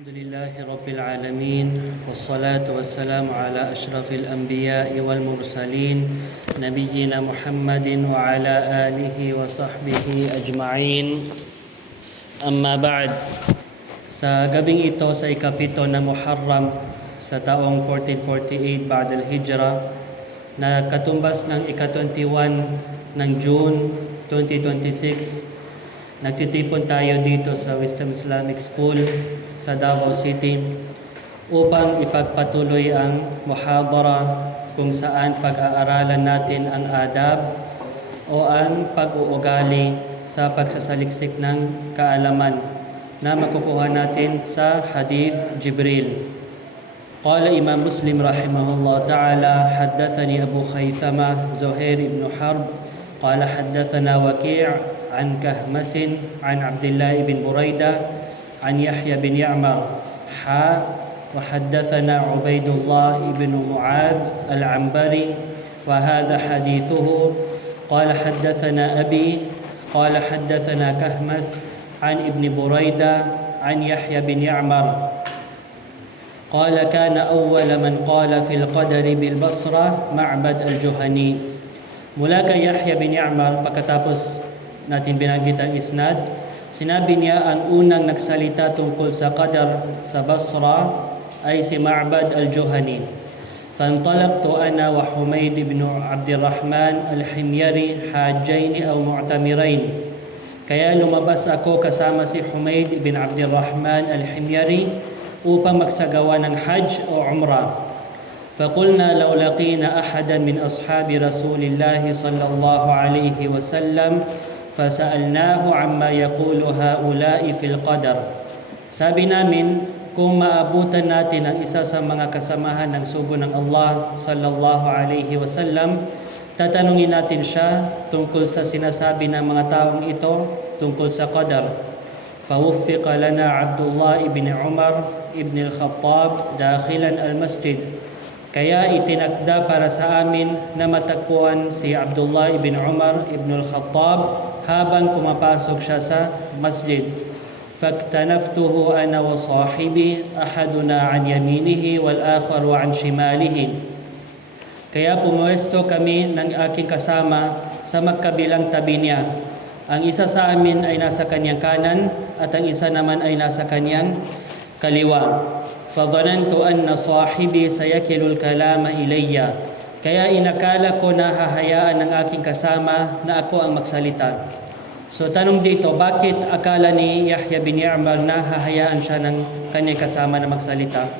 الحمد لله رب العالمين والصلاة والسلام على أشرف الأنبياء والمرسلين نبينا محمد وعلى آله وصحبه أجمعين. أما بعد, sa gabing ito sa ikapito na Muharram sa taong 1448 Ba'd al-Hijra na katumbas ng ika-21 ng June 2026, nagtitipon tayo dito sa Wisdom Islamic School sa Davao City upang ipagpatuloy ang muhadara kung saan pag-aaralan natin ang adab o ang pag-uugali sa pagsasaliksik ng kaalaman na makukuha natin sa Hadith Jibril. قال إمام مسلم رحمه الله تعالى حدثني أبو خيثمة زهير بن حرب قال حدثنا وكيع عن كهمس عن عبد الله بن بريدة عن يحيى بن يعمر وحدثنا عبيد الله بن معاذ العنبري وهذا حديثه قال حدثنا أبي قال حدثنا كهمس عن ابن بريدة عن يحيى بن يعمر قال كان أول من قال في القدر بالبصرة معبد الجهني. Mula kay Yahya bin Ya'mar, pagkatapos natin binanggit ang isnad, sinabi niya ang unang nagsalita tungkol sa qadar sa Basra ay si Ma'bad al-Juhani. فانطلقت أنا وحميد بن عبد الرحمن الحميري حاجين أو معتمرين. Kaya lumabas ako kasama si Humayd bin Abdurrahman al-Himyari upang magsagawa ng Hajj o Umrah. فقلنا لو لقينا أحدا من أصحاب رسول الله صلى الله عليه وسلم فسألناه عما يقول هؤلاء في القدر. Sabi namin, kung maabutan natin ang isa sa mga kasamahan ng sugo ng Allah sallallahu alaihi wasallam, tatanungin natin siya tungkol sa sinasabi ng mga taong ito tungkol sa qadar. فوفق لنا عبد الله بن عمر ابن الخطاب داخلا المسجد. Kaya itinakda para sa amin na matagpuan si Abdullah ibn Umar ibn al-Khattab habang pumapasok siya sa masjid. فاكتنفته أنا وصاحبي أحدنا عن يمينه والآخر عن شماله. Kaya pumuwesto kami ng aking kasama sa magkabilang tabi niya. Ang isa sa amin ay nasa kanyang kanan at ang isa naman ay nasa kanyang kaliwa. فظننت أن صاحبي سيكل الكلام إلي. Kaya inakala ko na hahayaan ng aking kasama na ako ang magsalita. So tanong dito, bakit akala ni Yahya bin Ya'mar na hahayaan siya ng kanyang kasama na magsalita?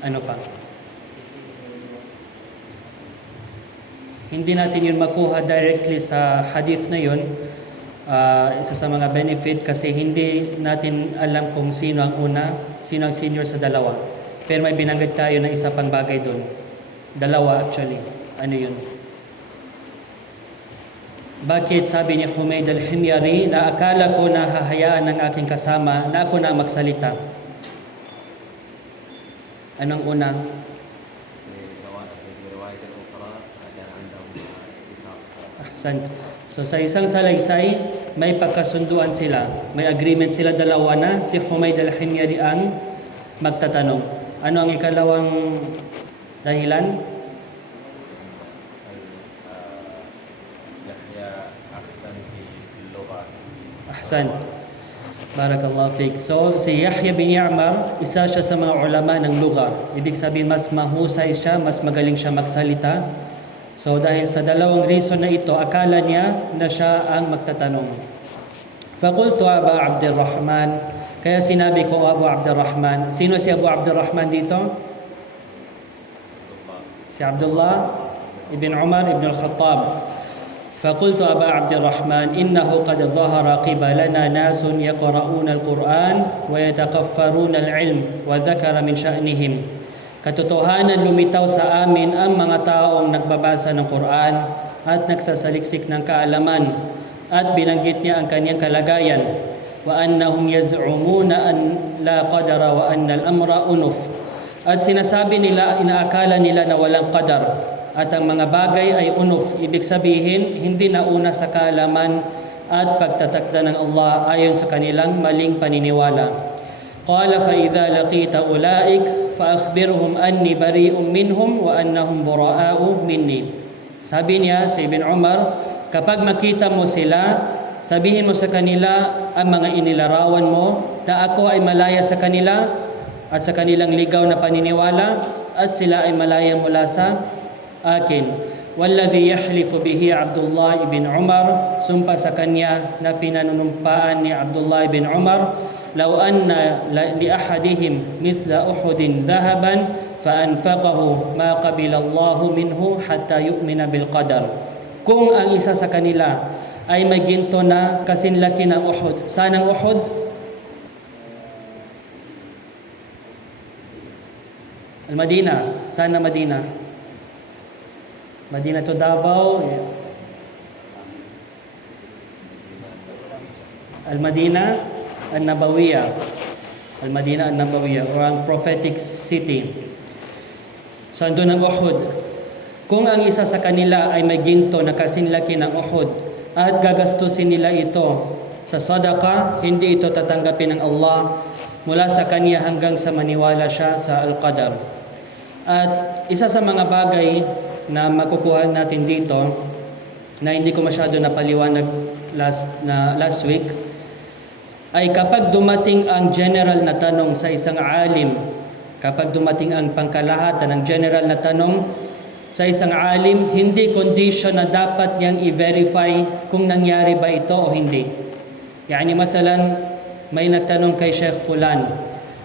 Ano pa? Hindi natin yun makuha directly sa hadith na yun. Isa sa mga benefit kasi hindi natin alam kung sino ang una, sino ang senior sa dalawa. Pero may binanggit tayo na isa pang bagay doon. Dalawa actually. Ano yun? Bakit sabi ni Humayd al-Himyari na akala ko na hahayaan ng aking kasama na ako na magsalita? Anong una? Ahsan. So sa isang salaysay, may pagkasunduan sila. May agreement sila dalawa na si Humayd al-Himyari ang magtatanong. Ano ang ikalawang dahilan? Ahsan. Barakallahu fik. So si Yahya bin Ya'mar, isa siya sa mga ulama ng lugha. Ibig sabihin mas mahusay siya, mas magaling siya magsalita. So dahil sa dalawang reason na ito, akala niya na siya ang magtatanong. Fakultu Aba Abdurrahman. Kaya sinabi ko Abu Abdurrahman. Sino si Abu Abdurrahman dito? Si Abdullah ibn Umar ibn al-Khattab. فقلت أبا عبد الرحمن إنه قد ظهر قبلنا ناس يقرؤون القرآن ويتقفرون العلم وذكر من شأنهم. Katotohanan lumitaw sa amin ang mga taong nagbabasa ng Quran at nagsasaliksik ng kaalaman at binanggit niya ang kanyang kalagayan. Wa annahum yaz'umuna an la qadara wa anna al-amra unuf. At sinasabi nila, inaakala nila na walang qadar at ang mga bagay ay unuf. Ibig sabihin, hindi nauna sa kaalaman at pagtatakda ng Allah ayon sa kanilang maling paniniwala. Qala fa idza laqita ulaik fa akhbirhum anni bari'un minhum wa annahum bura'a'u minni. Sabi niya sa Ibn Umar, kapag makita mo sila, sabihin mo sa kanila ang mga inilarawan mo na ako ay malaya sa kanila at sa kanilang ligaw na paniniwala at sila ay malaya mula sa akin. Walladhi yahlifu bihi Abdullah ibn Umar, sumpa sa kanya na pinanunumpaan ni Abdullah ibn Umar, law anna li ahadihim mithla Uhudin dhahaban fa anfaqahu ma qabila Allah minhu hatta yu'mina bil qadar. Kung ang isa sa kanila ay may ginto na kasinlaki ng Uhud. Saan ang Uhud? Al-Madina. Saan na Madina? Madina to Davao. Al-Madina An-Nabawiyah. Al-Madina An-Nabawiyah, or ang prophetic city. So andun ang Uhud. Kung ang isa sa kanila ay may ginto na kasinlaki ng Uhud at gagastusin nila ito sa sadaqah, hindi ito tatanggapin ng Allah mula sa kanya hanggang sa maniwala siya sa Al-Qadar. At isa sa mga bagay na makukuha natin dito na hindi ko masyado napaliwanag last week ay kapag dumating ang general na tanong sa isang alim, kapag dumating ang pangkalahatan ng general na tanong sa isang alim, hindi condition na dapat niyang i-verify kung nangyari ba ito o hindi. Yani mathalan, may nagtanong kay Sheikh Fulan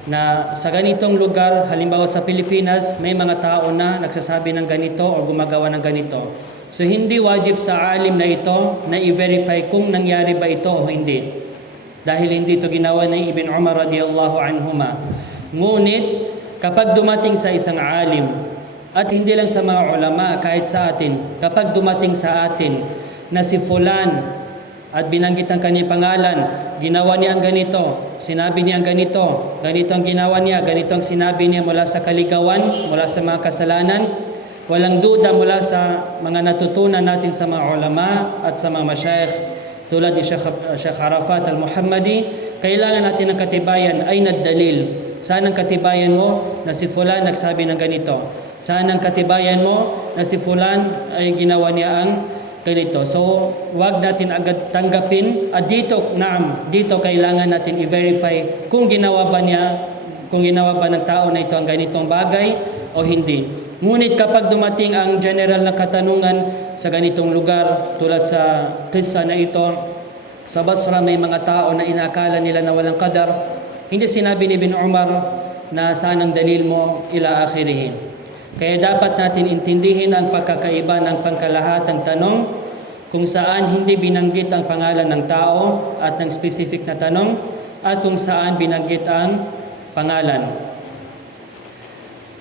na sa ganitong lugar, halimbawa sa Pilipinas, may mga tao na nagsasabi ng ganito o gumagawa ng ganito. So hindi wajib sa alim na ito na i-verify kung nangyari ba ito o hindi. Dahil hindi ito ginawa ni Ibn Umar radiyallahu anhuma. Ngunit kapag dumating sa isang alim, at hindi lang sa mga ulama, kahit sa atin, kapag dumating sa atin na si Fulan at binanggit ang kanyang pangalan, ginawa niya ang ganito, sinabi niya ang ganito, ganito ang ginawa niya, ganito ang sinabi niya mula sa kaligawan, mula sa mga kasalanan, walang duda mula sa mga natutunan natin sa mga ulama at sa mga masyayikh tulad ni Sheikh Arafat al-Muhammadi, kailangan natin ng katibayan ay nadalil. Saan ang katibayan mo na si Fulan nagsabi ng ganito? Saan ang katibayan mo na si Fulan ay ginawa niya ang ganito? So, wag natin agad tanggapin. At dito kailangan natin i-verify kung ginawa ba ng tao na ito ang ganitong bagay o hindi. Ngunit kapag dumating ang general na katanungan sa ganitong lugar, tulad sa kisa na ito, sa Basra may mga tao na inakala nila na walang qadar, hindi sinabi ni Ibn Umar na saan ang dalil mo ila akhirih. Kaya dapat natin intindihin ang pagkakaiba ng pangkalahatang tanong kung saan hindi binanggit ang pangalan ng tao at ng specific na tanong at kung saan binanggit ang pangalan.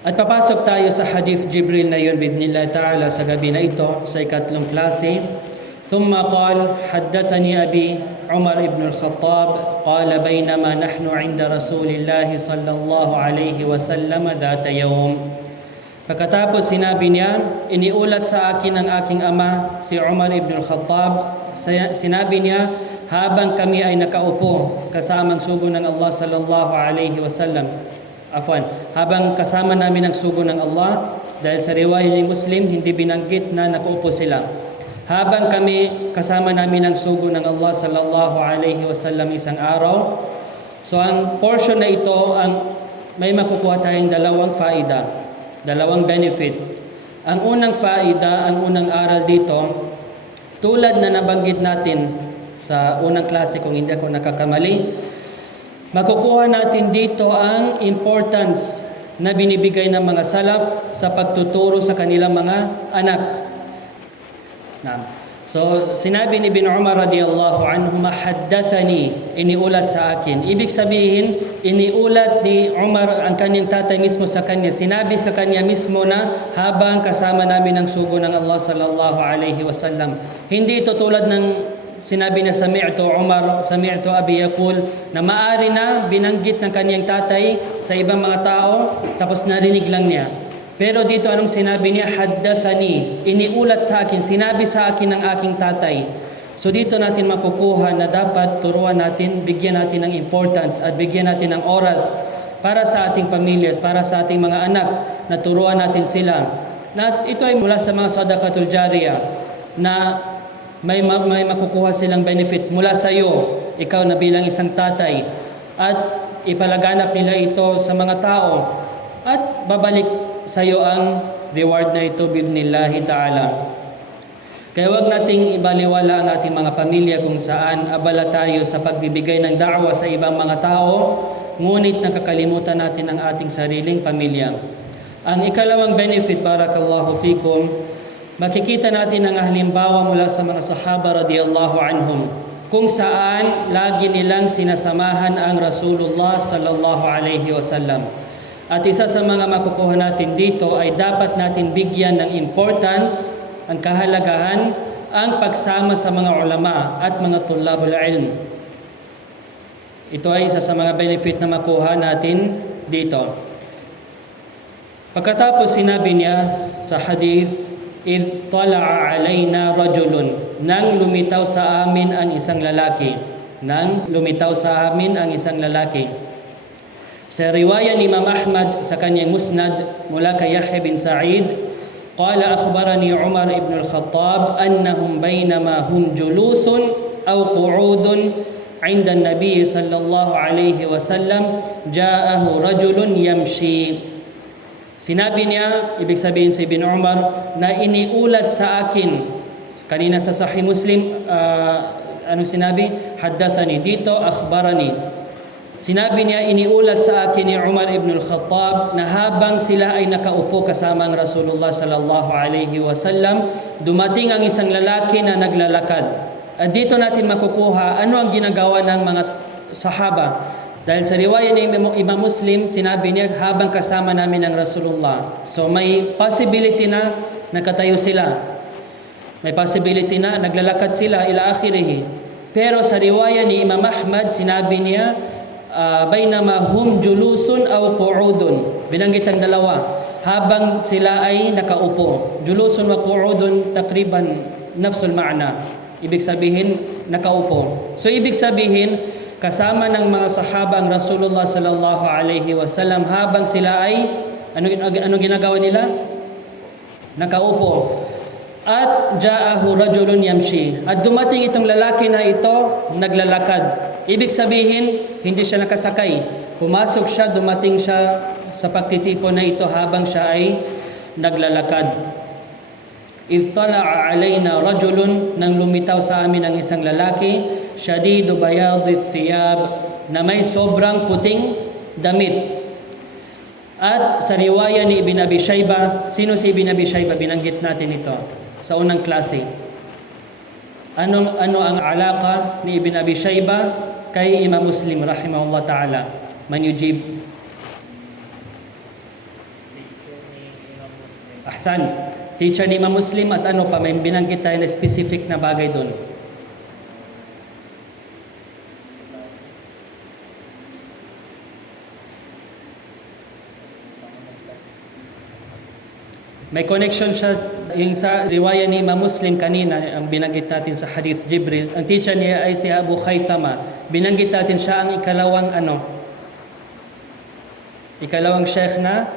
At papasok tayo sa hadith Jibril na yun bidnillah ta'ala sa gabi na ito sa ikatlong klase. ثم قال حدثني أبي عمر بن الخطاب قال بينما نحن عند رسول الله صلى الله عليه وسلم ذات يوم. Pagkatapos sinabi niya, iniulat sa akin ng aking ama, si Umar ibn al-Khattab. Sinabi niya, habang kami ay nakaupo kasamang sugo ng Allah sallallahu alaihi wasallam. Habang kasama namin ang sugo ng Allah, dahil sa riwayat ni Muslim, hindi binanggit na nakaupo sila. Habang kami kasama namin ang sugo ng Allah sallallahu alaihi wasallam isang araw. So ang portion na ito, may makukuha tayong dalawang benefit. Ang unang faida, ang unang aral dito, tulad na nabanggit natin sa unang klase kung hindi ako nakakamali, makukuha natin dito ang importance na binibigay ng mga salaf sa pagtuturo sa kanilang mga anak. So, sinabi ni Ibn Umar radiyallahu anhu, haddathani, iniulat sa akin. Ibig sabihin, iniulat ni Umar ang kanyang tatay mismo sa kanya. Sinabi sa kanya mismo na habang kasama namin ang sugo ng Allah sallallahu alaihi wasallam. Hindi ito tulad ng sinabi na sami'tu Abi yaqul, na maari na binanggit ng kanyang tatay sa ibang mga tao tapos narinig lang niya. Pero dito anong sinabi niya? Haddathani, iniulat sa akin, sinabi sa akin ng aking tatay. So dito natin makukuha na dapat turuan natin, bigyan natin ng importance at bigyan natin ng oras para sa ating pamilyas, para sa ating mga anak, na turuan natin sila. Na ito ay mula sa mga sadaqatul jariyah na may makukuha silang benefit mula sa iyo, ikaw na bilang isang tatay, at ipalaganap nila ito sa mga tao at babalik sa iyo ang reward na ito bi'idhnillahi ta'ala. Kaya huwag nating ibaliwala ang ating mga pamilya kung saan abala tayo sa pagbibigay ng da'wa sa ibang mga tao, ngunit nakakalimutan natin ang ating sariling pamilya. Ang ikalawang benefit, barakallahu fikum, makikita natin ang halimbawa mula sa mga sahaba radiyallahu anhum, kung saan lagi nilang sinasamahan ang Rasulullah sallallahu alaihi wasallam. At isa sa mga makukuha natin dito ay dapat natin bigyan ng importance, ang kahalagahan, ang pagsama sa mga ulama at mga tullabul ilm. Ito ay isa sa mga benefit na makuha natin dito. Pagkatapos sinabi niya sa hadith, "Id tala'a alayna rajulun," nang lumitaw sa amin ang isang lalaki. Nang lumitaw sa amin ang isang lalaki. Sa riwaya ni Imam Ahmad sa kanyang musnad mula kay Yahya bin Sa'id, قال أخبرني عمر بن الخطاب أنهم بينما هم جلوس أو قعود عند النبي صلى الله عليه وسلم جاءه رجل يمشي. Sinabi niya, ibig sabihin si Ibn Umar, na iniulat sa akin, kanina sa Sahih Muslim, anong sinabi? Haddathani, dito akhbarani. Sinabi niya, iniulat sa akin ni Umar ibn al-Khattab na habang sila ay nakaupo kasama ang Rasulullah sallallahu alaihi wasallam, dumating ang isang lalaki na naglalakad. At dito natin makukuha ano ang ginagawa ng mga sahaba. Dahil sa riwaya ni Imam Muslim, sinabi niya, habang kasama namin ang Rasulullah. So may possibility na nakatayo sila. May possibility na naglalakad sila ila akhirih. Pero sa riwaya ni Imam Ahmad, sinabi niya, bainama hum julusun aw qu'udun. Binanggit ang dalawa habang sila ay nakaupo. Julusun wa qu'udun takriban nafsul ma'na. Ibig sabihin nakaupo. So ibig sabihin kasama ng mga sahaba ang Rasulullah sallallahu alaihi wasallam habang sila ay ano ginagawa nila? Nakaupo. At ja'ahu rajulun yamshi. At dumating itong lalaki na ito naglalakad. Ibig sabihin, hindi siya nakasakay. Pumasok siya, dumating siya sa pagtitipon na ito habang siya ay naglalakad. Ittala'a alayna rajulun, nang lumitaw sa amin ang isang lalaki, shadidu bayadi thiyab, na may sobrang puting damit. At sa riwaya ni Ibn Abi Shayba, sino si Ibn Abi Shayba? Binanggit natin ito sa unang klase. Ano ang alaka ni Ibn Abi Shayba kay Imam Muslim rahimahullah ta'ala? Man yujib? Ahsan. Teacher ni Imam Muslim at ano pa, may binanggit tayo na specific na bagay doon. May connection siya yung sa riwaya ni Imam Muslim kanina, ang binanggit natin sa hadith Jibril. Ang teacher niya ay si Abu Khaythama. Binanggit natin siya ang ikalawang sheikh na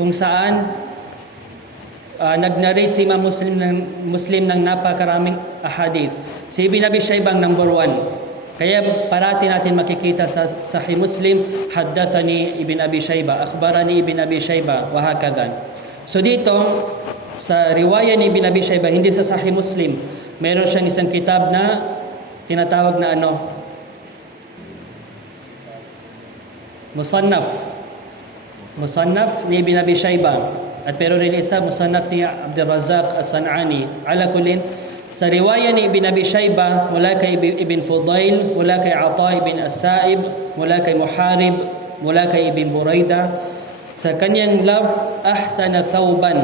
kung saan nag-narrate si Imam Muslim ng napakaraming ahadith. Si Ibn Abi Shayba ang number 1. Kaya parati natin makikita sa Sahih Muslim, haddathani Ibn Abi Shayba, akhbarani Ibn Abi Shayba, wa hakadha. So dito, sa riwaya ni Ibn Abi Shayba, hindi sa Sahih Muslim, meron siyang isang kitab na tinatawag na Musannaf ni Ibn Abi Shayba. At pero rin isa, Musannaf ni Abdul Razak As-San'ani. Ala kulin, sa riwaya ni Ibn Abi Shayba, mula kay Ibn Fudail, mula kay Ata ibn As-Sa'ib, mula kay Muharib, mula kay Ibn Burayda, sa kanyang love, ahsana thawban,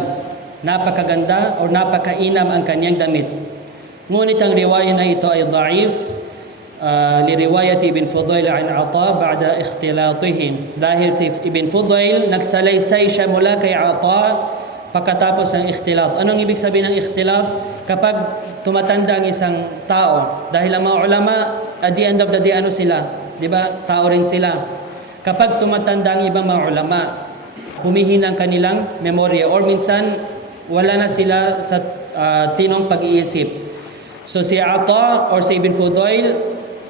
napakaganda o napakainam ang kanyang damit. Ngunit ang riwaya na ito ay da'if, liriwayat Ibn Fudail an Ata ba'da ikhtilatihim. Dahil si Ibn Fudail, nagsalaysay siya mula kay Ata pagkatapos ng ikhtilat. Anong ibig sabihin ng ikhtilat? Kapag tumatanda ang isang tao, dahil ang mga ulama, at the end of the day, ano sila? Di ba? Tao rin sila. Kapag tumatanda ang ibang mga ulama, humihina ang kanilang memorya or minsan wala na sila sa tinong pag-iisip. So si Ata or si Ibn Fudail,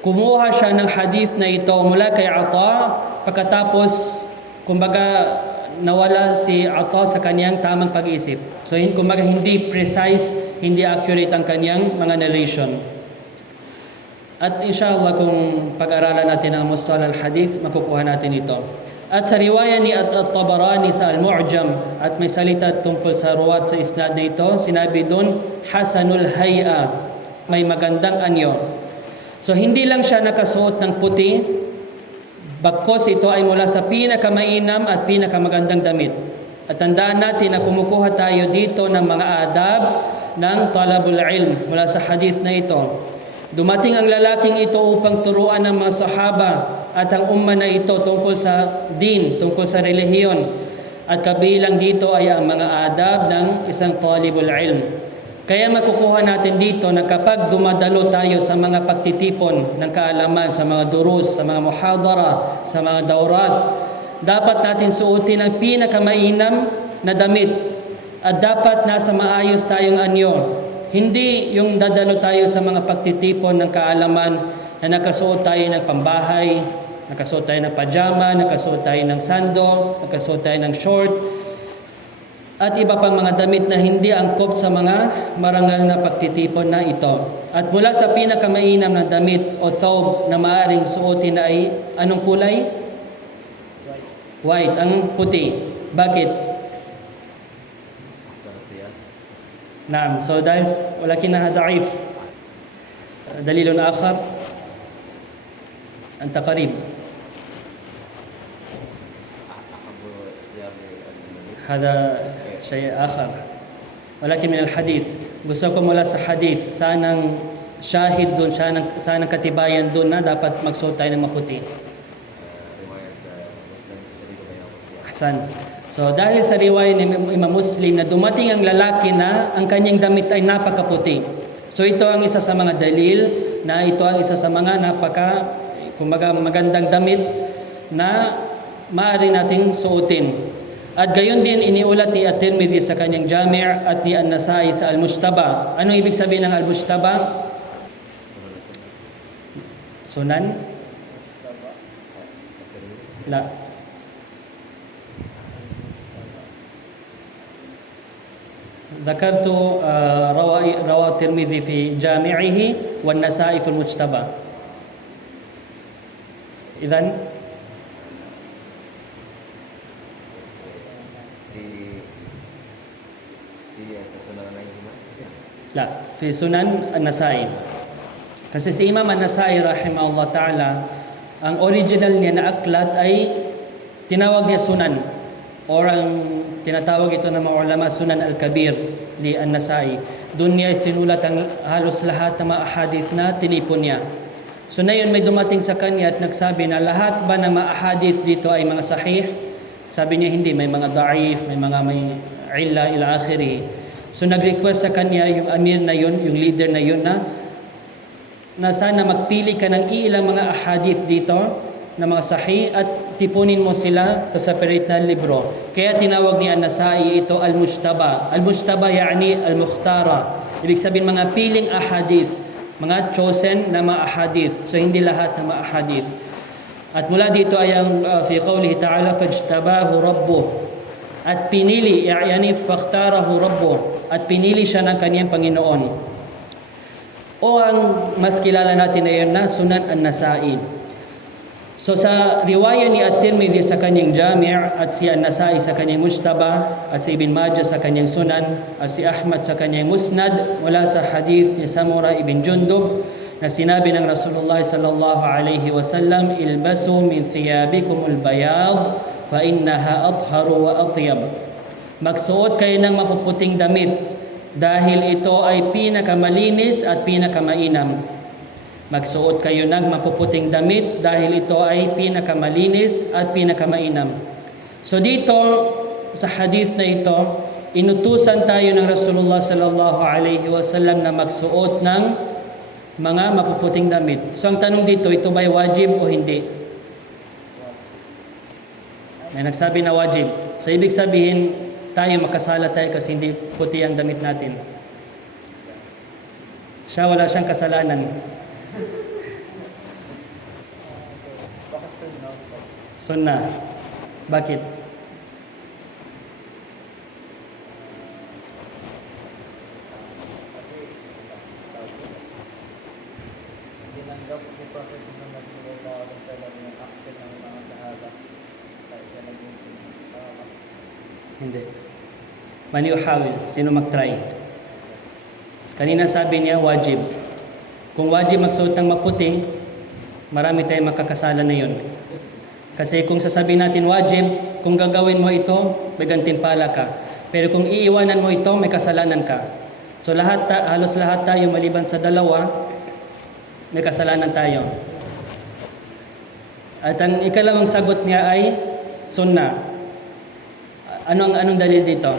kumuha siya ng hadith na ito mula kay Ata, pagkatapos kumbaga nawala si Ata sa kanyang tamang pag-iisip. So kumbaga hindi precise, hindi accurate ang kanyang mga narration. At inshallah kung pag-aralan natin ang Mustalah al-Hadith, makukuha natin ito. At sa riwaya ni At-Tabarani sa Al-Mu'jam, at may salita tungkol sa ruwat sa isnad na ito, sinabi doon, Hasanul Hay'a, may magandang anyo. So hindi lang siya nakasuot ng puti, bagkos ito ay mula sa pinakamainam at pinakamagandang damit. At tandaan natin na kumukuha tayo dito ng mga adab ng talabul ilm mula sa hadith na ito. Dumating ang lalaking ito upang turuan ng mga sahaba at ang umma na ito tungkol sa din, tungkol sa relihiyon. At kabilang dito ay ang mga adab ng isang talibul ilm. Kaya makukuha natin dito na kapag dumadalo tayo sa mga pagtitipon ng kaalaman, sa mga durus, sa mga muhadara, sa mga daurat, dapat natin suotin ang pinakamainam na damit at dapat nasa maayos tayong anyo. Hindi yung dadalo tayo sa mga pagtitipon ng kaalaman na nakasuot tayo ng pambahay, nakasuot tayo ng pajama, nakasuot tayo ng sando, nakasuot tayo ng short, at iba pang mga damit na hindi angkop sa mga marangal na pagtitipon na ito. At mula sa pinakamainam na damit o thobe na maaaring suotin ay anong kulay? White, ang puti. Bakit? نعم so dahil ولكنها ضعيف دليل آخر أنت قريب هذا شيء آخر ولكن من الحديث gusto ko mula sa hadith sanang shahid doon sanang katibayan doon na dapat magsuot tayo ng maputi. Ahsan. So dahil sa riwaya ni Imam Muslim na dumating ang lalaki na ang kanyang damit ay napakaputi. So ito ang isa sa mga dalil na ito ang isa sa mga kumbaga magandang damit na maaari nating suotin. At gayon din iniulat ni At-Tirmidhi sa kanyang Jami' at ni An-Nasa'i sa Al-Mujtaba. Anong ibig sabihin ng Al-Mujtaba? Sunan? La. ذكرت روى الترمذي في جامعه والنسائي في المجتبى. إذن لا في سنن النسائي. Kasi si Imam An-Nasa'i rahimahullah ta'ala, ang original niya na aklat ay tinawag niya sunan or ang tinatawag ito ng mga ulama Sunan al-Kabir li An-Nasa'i. Doon niya sinulat ang halos lahat ng mga ahadith na tinipon niya. So na yun may dumating sa kanya at nagsabi na lahat ba ng mga ahadith dito ay mga sahih? Sabi niya hindi, may mga da'if, may illa ila akhiri. So nag-request sa kanya yung amir na yun, yung leader na yun na sana magpili ka ng ilang mga ahadith dito na mga sahih at tipunin mo sila sa separate na libro. Kaya tinawag ni An-Nasa'i ito Al-Mujtaba. Al-Mujtaba yani Al-Mukhtara. Ibig sabihin mga piling ahadith, mga chosen na mga ahadith. So hindi lahat ng mga ahadith. At mula dito ay ang fi qawlihi ta'ala fajtabahu rabbuh. At pinili, yani fakhtarahu rabbuh. At pinili siya ng kanyang Panginoon. O ang mas kilala natin na yun na Sunan An-Nasa'i. So sa riwaya ni At-Tirmidhi sa kanyang Jami' at si An-Nasa'i sa kanyang Mujtaba at si Ibn Majah sa kanyang Sunan at si Ahmad sa kanyang Musnad mula sa hadith ni Samura ibn Jundub na sinabi ng Rasulullah sallallahu alaihi wasallam, ilbasu min thiyabikumul bayad fa innaha atharu wa atyab. Magsuot kayo ng mapuputing damit dahil ito ay pinakamalinis at pinakamainam. Magsuot kayo ng mapuputing damit dahil ito ay pinakamalinis at pinakamainam. So dito sa hadith na ito, inutusan tayo ng Rasulullah sallallahu alaihi wasallam na magsuot ng mga mapuputing damit. So ang tanong dito, ito ba'y wajib o hindi? May nagsabi na wajib. So ibig sabihin, tayo makasala tayo kasi hindi puti ang damit natin. Siya wala siyang kasalanan. Sunnah. Bakit? Tinanggap ni Prophet Muhammad sallallahu alaihi wasallam yung action ng mga sahaba. Kaya siya naging Hindi. Man yuhawil, sino mag-try? Kanina sabi niya, wajib. Kung wajib magsuot ng maputi, marami tayong makakasala na yun. Kasi kung sasabihin natin wajib, kung gagawin mo ito, may gantimpala ka. Pero kung iiwanan mo ito, may kasalanan ka. So halos lahat tayo maliban sa dalawa, may kasalanan tayo. At ang ikalawang sagot niya ay sunnah. Anong dalil dito?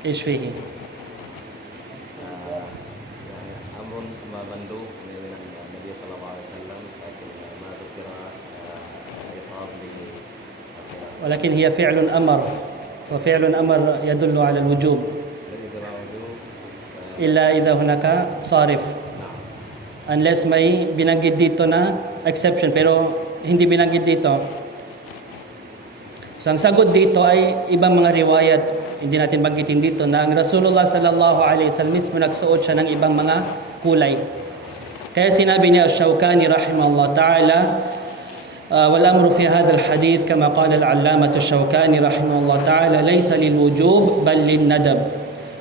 ايش فيه؟ أمر مندوب من النبي صلى الله عليه وسلم لكن ما ذكر عقاب للصلاة. ولكن هي فعل أمر وفعل أمر يدل على الوجوب إلا إذا هناك صارف. Unless may binanggit dito na exception pero hindi binanggit dito. So ang sagot dito ay ibang mga riwayat, hindi natin banggitin dito na ang Rasulullah sallallahu alaihi wasallam mismo nagsuot siya ng ibang mga kulay. Kaya sinabi niya Ash-Shawkani rahimahullah ta'ala, wal amru fi hadha al-hadith kama qala al-allamah Ash-Shawkani rahimahullah ta'ala laysa lil-wujub bal lin-nadab.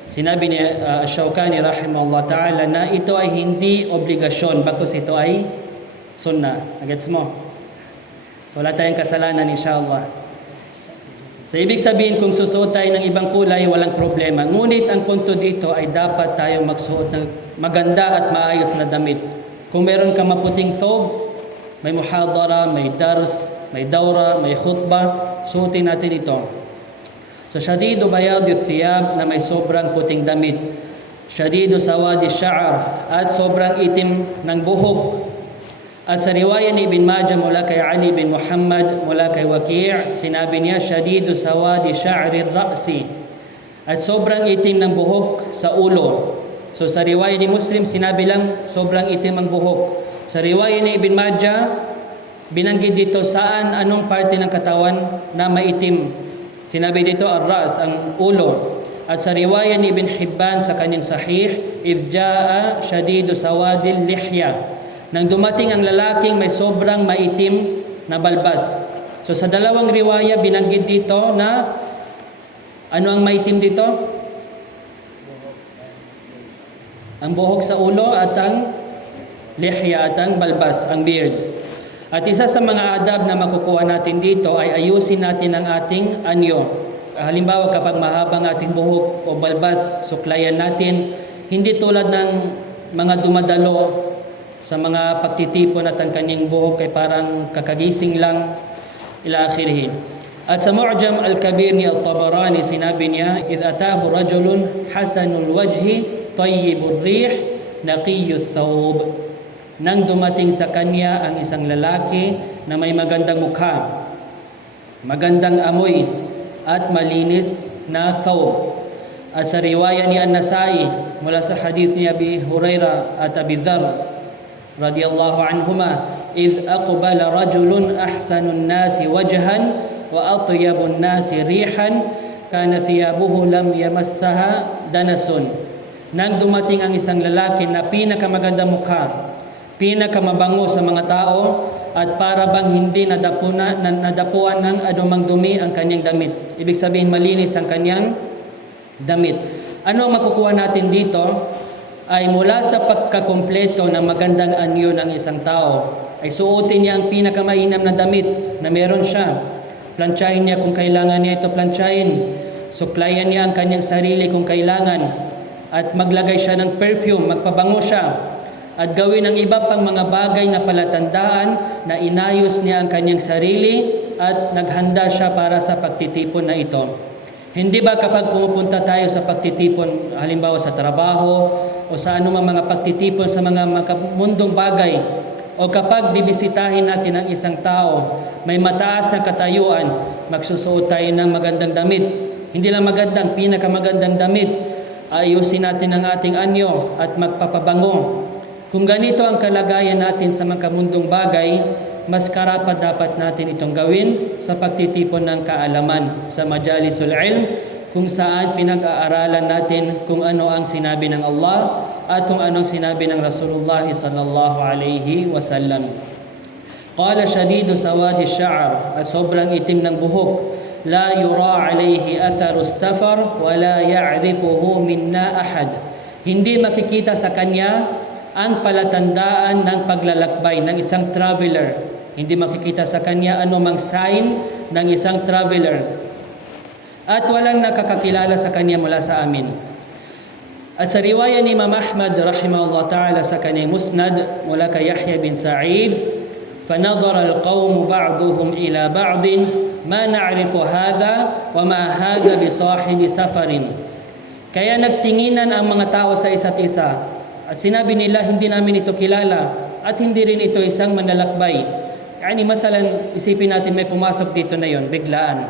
Sinabi niya Ash-Shawkani rahimahullah ta'ala na ito ay hindi obligasyon, bagkus ito ay sunnah. Gets mo? Wala tayong kasalanan inshallah. So, ibig sabihin kung susuot tayo ng ibang kulay, walang problema. Ngunit ang punto dito ay dapat tayong magsuot ng maganda at maayos na damit. Kung meron kang maputing thobe, may muhadara, may dars, may dawra, may khutbah, suotin natin ito. So, shadidu bayadi thiyab na may sobrang puting damit. Shadidu sawadi sya'ar at sobrang itim ng buhok. At sa riwaya ni Ibn Majah mula kay Ali bin Muhammad mula kay Waki', sinabi niya shadidu sawadi sya'ri ra'si at sobrang itim ng buhok sa ulo. So sa riwaya ni Muslim sinabi lang sobrang itim ang buhok. Sa riwaya ni Ibn Majah binanggit dito saan anong parte ng katawan na maitim. Sinabi dito ar-ra's ang ulo. At sa riwaya ni Ibn Hibban sa kanyang sahih, if jaa shadidu sawadil lihya, nang dumating ang lalaking may sobrang maitim na balbas. So sa dalawang riwaya binanggit dito na ano ang maitim dito? Ang buhok sa ulo at ang lihya at ang balbas, ang beard. At isa sa mga adab na makukuha natin dito ay ayusin natin ang ating anyo. Halimbawa kapag mahabang ating buhok o balbas, suklayan natin. Hindi tulad ng mga dumadalo sa mga pagtitipon at ang kanyang buhok ay parang kakagising lang ila akhirih. At sa Mu'jam al-Kabir ni Al-Tabarani sinabi niya, "Idh atahu rajulun hasanul wajhi tayyibur rih naqiyyu thawb." Nang dumating sa kanya ang isang lalaki na may magandang mukha, magandang amoy at malinis na thawb. At sa riwaya ni An-Nasai mula sa hadith ni Abi Hurairah at Abi Dharr radhiyallahu anhuma, "Idh aqbala rajulun ahsanun nasi wajhan wa atyabun nasi rihan kana thiyabuhu lam yamassaha danasun." Nang dumating ang isang lalaki na pinakamagandang mukha, pinakamabango sa mga tao at para bang hindi nadapuan ng anumang dumi ang kanyang damit. Ibig sabihin malinis ang kanyang damit. Ano ang makukuha natin dito? Ay mula sa pagkakumpleto ng magandang anyo ng isang tao, ay suotin niya ang pinakamainam na damit na meron siya. Plantsahin niya kung kailangan niya ito plantsahin. Suklayan niya ang kanyang sarili kung kailangan. At maglagay siya ng perfume, magpabango siya. at gawin ang iba pang mga bagay na palatandaan na inayos niya ang kanyang sarili at naghanda siya para sa pagtitipon na ito. Hindi ba kapag pumupunta tayo sa pagtitipon, halimbawa sa trabaho o sa anumang mga pagtitipon sa mga mundong bagay, o kapag bibisitahin natin ang isang tao, may mataas na katayuan, magsusuot tayo ng magandang damit. Hindi lang magandang, pinakamagandang damit. Ayusin natin ang ating anyo at magpapabango. Kung ganito ang kalagayan natin sa mga mundong bagay, mas karapat dapat natin itong gawin sa pagtitipon ng kaalaman sa majalisul ilm, kung saan pinag-aaralan natin kung ano ang sinabi ng Allah at kung ano ang sinabi ng Rasulullah sallallahu alaihi wasallam. Qala shadidu sawadi ash-sha'r, at sobrang itim ng buhok, la yura alayhi atharu as-safar wa la ya'rifuhu minna ahad. Hindi makikita sa kanya ang palatandaan ng paglalakbay ng isang traveler. Hindi makikita sa kanya anumang sign ng isang traveler. At walang nakakakilala sa kanya mula sa amin. At sa riwaya ni Imam Ahmad rahimahullah ta'ala sa kanyang musnad mula kay Yahya bin Sa'id, فَنَظَرَ الْقَوْمُ بَعْضُهُمْ إِلَى بَعْضٍ مَا نَعْرِفُ هَذَا وَمَا هَذَا بِصَاحِبِ سَفَرٍ. Kaya nagtinginan ang mga tao sa isa't isa. At sinabi nila, hindi namin ito kilala at hindi rin ito isang manlalakbay. Yani mathalan, isipin natin may pumasok dito na yon, biglaan.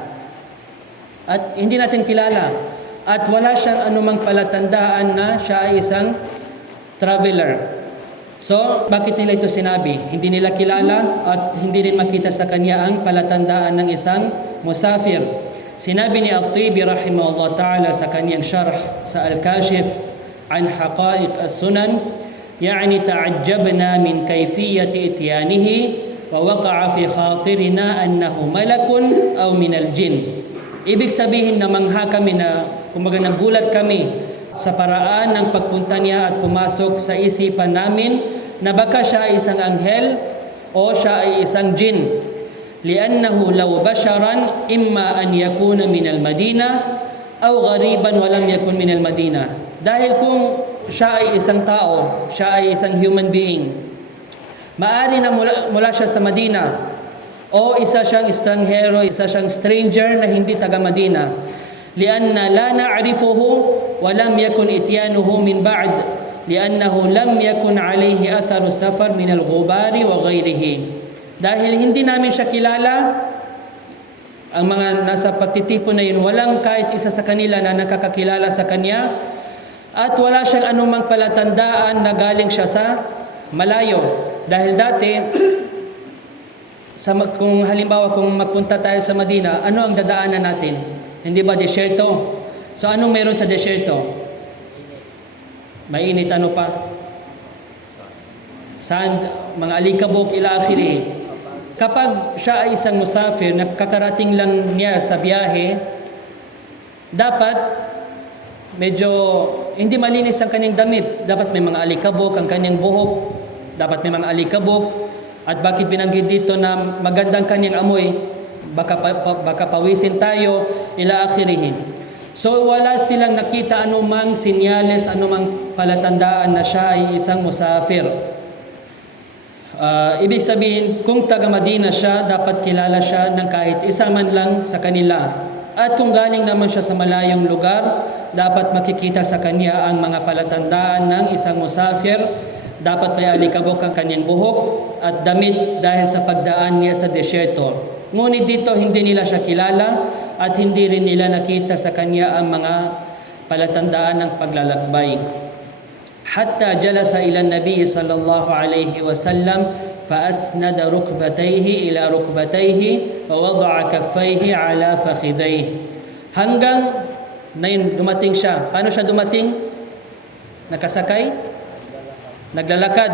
At hindi natin kilala. At wala siyang anumang palatandaan na siya ay isang traveler. So, bakit nila ito sinabi? Hindi nila kilala at hindi rin makita sa kanya ang palatandaan ng isang musafir. Sinabi ni At-Tibi rahimahullah ta'ala sa kanyang syarh sa Al-Kashif عن حقائق السنن يعني تعجبنا من كيفية إتيانه ووقع في خاطرنا أنه ملك أو من الجن. Ibig sabihin na mangha kami na kumbaga nagulat kami sa paraan ng pagpunta niya at pumasok sa isipan namin na baka siya ay isang anghel o siya ay isang jin. لأنه لو بشرا إما أن يكون من المدينة أو غريبا ولم يكن من المدينة. Dahil kung siya ay isang tao, siya ay isang human being, maari na mula siya sa Madina, o isa siyang estranghero, isa siyang stranger na hindi taga Madina. Lianna la na'rifuhu wa lam yakun ityanuhu min ba'd, liannahu lam yakun alayhi atharu safar min al-ghubari wa ghayrihi. Dahil hindi namin siya kilala, ang mga nasa pagtitipon na yun, walang kahit isa sa kanila na nakakakilala sa kanya, at wala siyang anumang palatandaan na galing siya sa malayo. Dahil dati, kung halimbawa kung magpunta tayo sa Madina, ano ang dadaanan natin? Hindi ba desierto? So anong meron sa desierto? Mainit, ano pa? Sand, mga alikabok, ila akhiri. Kapag siya ay isang musafir, nakakarating lang niya sa biyahe, dapat medyo hindi malinis ang kanyang damit. Dapat may mga alikabok ang kanyang buhok. Dapat may mga alikabok. At bakit binanggit dito na magandang kanyang amoy? Baka pawisin tayo, ila akhirihin. So wala silang nakita anumang sinyales, anumang palatandaan na siya ay isang musafir. Ibig sabihin, kung taga Madina siya, dapat kilala siya ng kahit isa man lang sa kanila. At kung galing naman siya sa malayong lugar, dapat makikita sa kanya ang mga palatandaan ng isang musafir. Dapat may alikabok ang kanyang buhok at damit dahil sa pagdaan niya sa desierto. Ngunit dito hindi nila siya kilala at hindi rin nila nakita sa kanya ang mga palatandaan ng paglalakbay. Hatta jalasa ila Nabi sallallahu alaihi wasallam فأسند ركبتيه إلى ركبتيه ووضع كفيه على فخذيه. Hanggang na dumating siya. Paano siya dumating? Nakasakay? Naglalakad.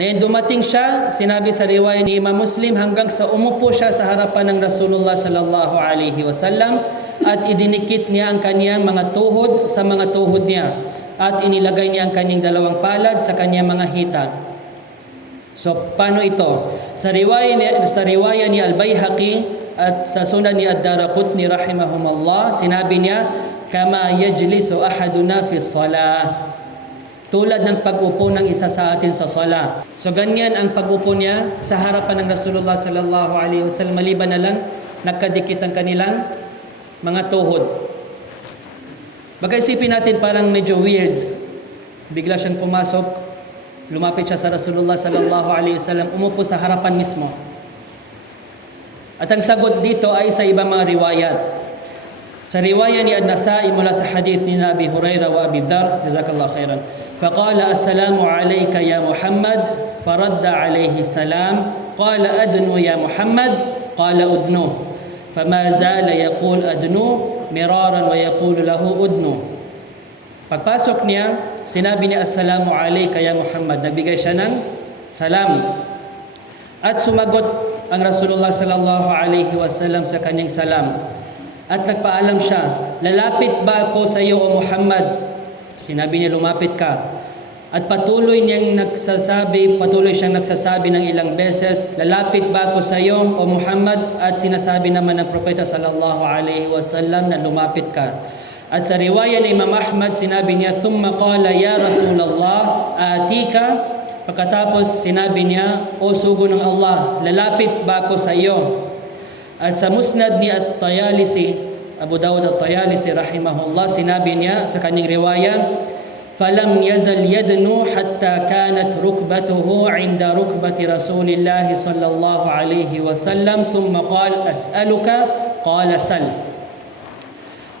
Na dumating siya, sinabi sa riwaya ni Imam Muslim, hanggang sa umupo siya sa harapan ng Rasulullah sallallahu alaihi wasallam at idinikit niya ang kanyang mga tuhod sa mga tuhod niya at inilagay niya ang kanyang dalawang palad sa kanyang mga hita. So, paano ito? Sa riwaya ni Al-Bayhaqi at sa sunan ni Ad-Daraqutni rahimahumallah, sinabi niya, kama yajlisu ahaduna fi salah. tulad ng pag-upo ng isa sa atin sa sala. So ganyan ang pag-upo niya sa harapan ng Rasulullah sallallahu alaihi wasallam, maliban na lang nagkadikit ang kanilang mga tuhod. Baka isipin natin parang medyo weird. Bigla siyang pumasok, lumapit siya sa Rasulullah sallallahu alaihi wasallam, umupo sa harapan mismo. At ang sagot dito ay sa ibang mga riwayat. Sa riwaya ni An-Nasa'i mula sa hadith ni Abi Hurairah wa Abi Dharr, jazakallahu khairan. Faqala assalamu alayka ya Muhammad, faradda alayhi salam, qala adnu ya Muhammad, qala udnu. Fama zala yaqul adnu miraran wa yaqulu lahu udnu. Pagpasok niya, sinabi niya assalamu alayka ya Muhammad, nabigay siya ng salam. At sumagot ang Rasulullah sallallahu alaihi wasallam sa kanyang salam. At nagpaalam siya, lalapit ba ako sa iyo o Muhammad? Sinabi niya, lumapit ka. At patuloy siyang nagsasabi ng ilang beses, lalapit ba ako sa iyo o Muhammad? At sinasabi naman ng Propeta sallallahu alaihi wasallam na lumapit ka. At sa riwaya ni Imam Ahmad, sinabi niya, thumma qala ya Rasulullah, atika. Pagkatapos sinabi niya, o sugo ng Allah, lalapit ba ako sa iyo? At sa musnad ni At-Tayalisi, Abu Dawud At-Tayalisi rahimahullah, sinabi niya sa kanyang riwaya, فَلَمْ يَزَلْ يَدْنُو حَتَّى كَانَتْ رُكْبَتُهُ عِنْدَ رُكْبَةِ رَسُولِ اللَّهِ صَلَّى اللَّهُ عَلَيْهِ وَسَلَّمْ ثُمَّ قَالَ أَسْأَلُكَ قَالَ سَلْ.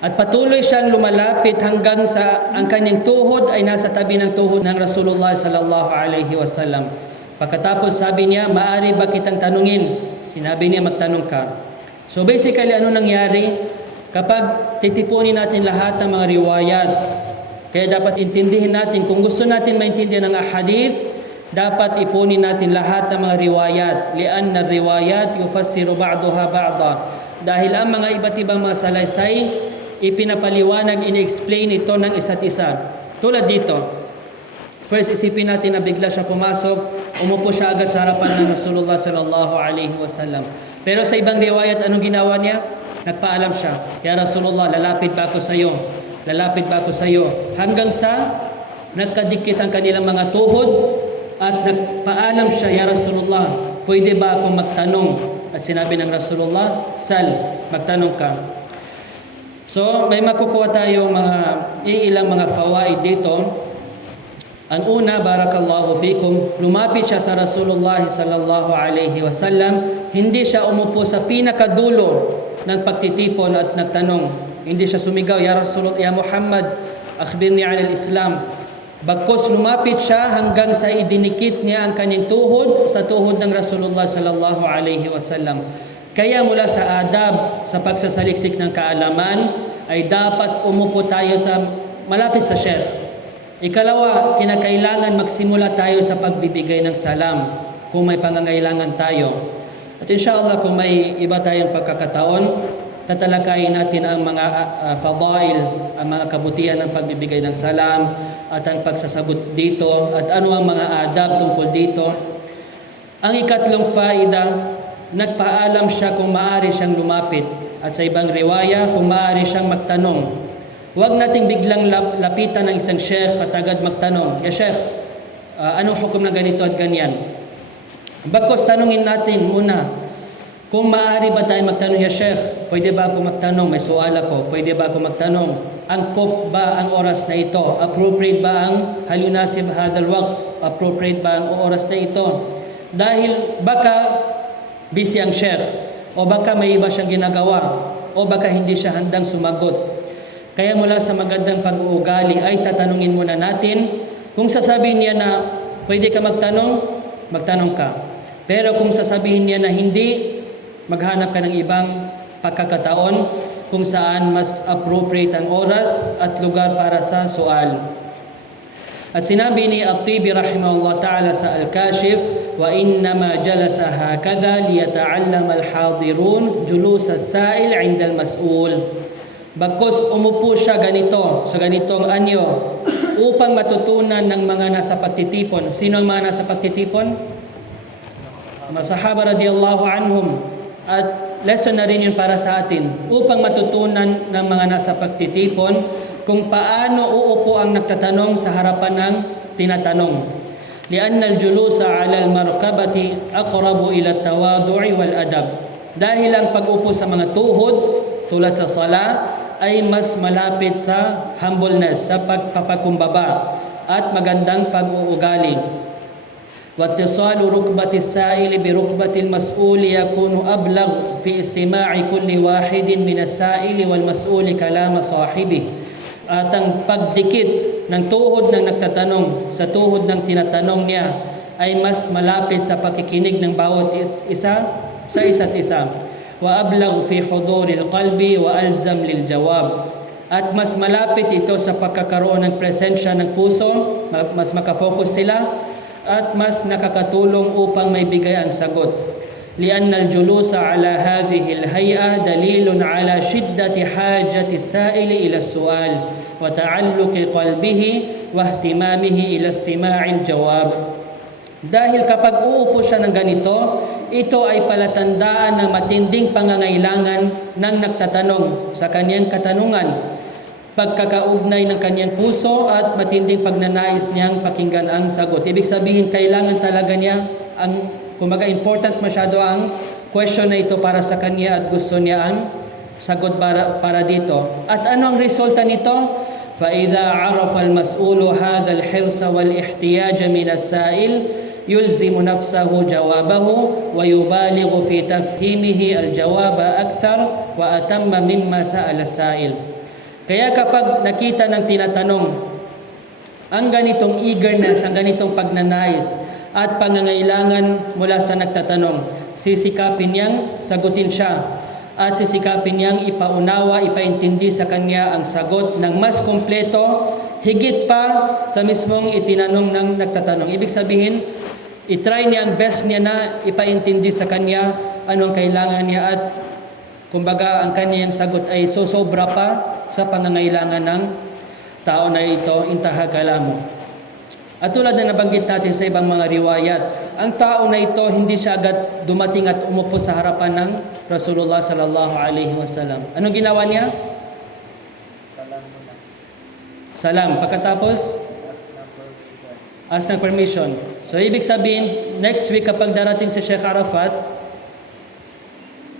At patuloy siyang lumalapit hanggang sa ang kanyang tuhod ay nasa tabi ng tuhod ng Rasulullah sallallahu alaihi wasallam. Pagkatapos sabi niya, maari ba kitang tanungin? Sinabi niya, magtanong ka. So basically, ano nangyari? Kapag titipunin natin lahat ng mga riwayat, kaya dapat intindihin natin, kung gusto natin maintindihan ang ahadith, dapat ipunin natin lahat ng mga riwayat. Lianna riwayat yufassiru ba'duha ba'da. Dahil ang mga iba't ibang mga salaysay, ipinapaliwanag, in-explain ito ng isa't isa. Tulad dito, first isipin natin na bigla siya pumasok, umupo siya agad sa harapan ng Rasulullah sallallahu alaihi wasallam. Pero sa ibang riwayat, anong ginawa niya? Nagpaalam siya, ya Rasulullah, lalapit ba ako sa iyo? Lalapit ba ako sa iyo? Hanggang sa nagkadikit ang kanilang mga tuhod at nagpaalam siya, ya Rasulullah, pwede ba ako magtanong? At sinabi ng Rasulullah, sal, magtanong ka. So, may makukuha tayo ilang mga fawaid dito. Ang una, barakallahu fikum, lumapit siya sa Rasulullah sallallahu alaihi wasallam, hindi siya umupo sa pinakadulo ng pagtitipon at nagtanong. Hindi siya sumigaw, ya Rasulullah, ya Muhammad, akhbirni 'anil Islam. Bagkus lumapit siya hanggang sa idinikit niya ang kanyang tuhod sa tuhod ng Rasulullah sallallahu alaihi wasallam. Kaya mula sa adab sa pagsasaliksik ng kaalaman ay dapat umupo tayo sa malapit sa sheikh. Ikalawa, kinakailangan magsimula tayo sa pagbibigay ng salam kung may pangangailangan tayo. At inshallah kung may iba tayong pagkakataon, tatalakayin natin ang mga fadail, ang mga kabutihan ng pagbibigay ng salam at ang pagsasabot dito at ano ang mga adab tungkol dito. Ang ikatlong faida, nagpaalam siya kung maaari siyang lumapit at sa ibang riwaya kung maaari siyang magtanong. Huwag nating biglang lapitan ng isang sheikh at agad magtanong, ya sheikh, anong hukom na ganito at ganyan? Bagkus tanungin natin muna, kung maaari ba tayo magtanong, ya sheikh, pwede ba ako magtanong? May sual ako, pwede ba ako magtanong? Angkop ba ang oras na ito? Appropriate ba ang hal yunasib hadal waqt? Appropriate ba ang oras na ito? Dahil baka busy ang sheikh, o baka may iba siyang ginagawa, o baka hindi siya handang sumagot. Kaya mula sa magandang pag-uugali ay tatanungin muna natin. Kung sasabihin niya na pwede ka magtanong, magtanong ka. Pero kung sasabihin niya na hindi, maghanap ka ng ibang pagkakataon kung saan mas appropriate ang oras at lugar para sa sual. At sinabi ni At-Tibi rahimahullah ta'ala sa Al-Kashif, وَإِنَّمَا جَلَسَ هَكَذَا لِيَتَعَلَّمَ الْحَاضِرُونَ جُلُوسَ السَّائِلِ عِنْدَ الْمَسْئُولِ. Bagkus umupo siya ganito, sa ganitong anyo, upang matutunan ng mga nasa pagtitipon. Sino ang mga nasa pagtitipon? Mga sahaba radiyallahu anhum. At lesson na rin yun para sa atin. Upang matutunan ng mga nasa pagtitipon kung paano uupo ang nagtatanong sa harapan ng tinatanong. لأن الجلوس على المركبة أقرب إلى التواضع والأدب. Dahil ang pag-upo sa mga tuhod tulad sa sala ay mas malapit sa humbleness, sa pagpapakumbaba at magandang pag-uugali. واتصال ركبة السائل بركبة المسؤول يكون أبلغ في استماع كل واحد من السائل والمسؤول كلام صاحبه. At ang pagdikit ng tuhod ng nagtatanong sa tuhod ng tinatanong niya ay mas malapit sa pakikinig ng bawat isa sa isa't isa. Wa ablagh fi huduril qalbi wa alzam lil jawab. At mas malapit ito sa pagkakaroon ng presensya ng puso, mas makafocus sila at mas nakakatulong upang may bigay ang sagot. لأن الجلوس على هذه الهيئة دليل على شدة حاجة السائل إلى السؤال وتعلق قلبه واهتمامه إلى استماع الجواب. Dahil kapag uupo siya ng ganito, ito ay palatandaan ng matinding pangangailangan ng nagtatanong sa kanyang katanungan, pagkakaugnay ng kanyang puso at matinding pagnanais niyang pakinggan ang sagot. Ibig sabihin, kailangan talaga niya kumbaga important masyado ang question na ito para sa kanya at gusto niya ang sagot para dito. At ano ang resulta nito? فَإِذَا عَرَفَ الْمَسْئُولُ هَذَا الْحِرْصَ وَالْإِحْتِيَاجَ مِنَ السَّائِلِ يُلْزِمُ نَفْسَهُ جَوَابَهُ وَيُبَالِغُ فِي تَفْهِيمِهِ الْجَوَابَ أَكْثَرَ وَأَتَمَّ مِمَّا سَأَلَ السَّائِلِ. Kaya kapag nakita ng tinatanong ang ganitong eagerness, ang ganitong pagnanais at pangangailangan mula sa nagtatanong, sisikapin niyang sagutin siya at sisikapin niyang ipaunawa, ipaintindi sa kanya ang sagot ng mas kompleto, higit pa sa mismong itinanong ng nagtatanong. Ibig sabihin, itry niya ang best niya na ipaintindi sa kanya anong kailangan niya at kumbaga ang kanyang sagot ay sosobra pa sa pangangailangan ng tao na ito, intaha kalamo. At tulad na nabanggit natin sa ibang mga riwayat, ang tao na ito hindi siya agad dumating at umupo sa harapan ng Rasulullah sallallahu alaihi wasallam. Anong ginawa niya? Salam muna. Salam. Pagkatapos, ask ng permission. So ibig sabihin, next week kapag darating si Sheikh Arafat,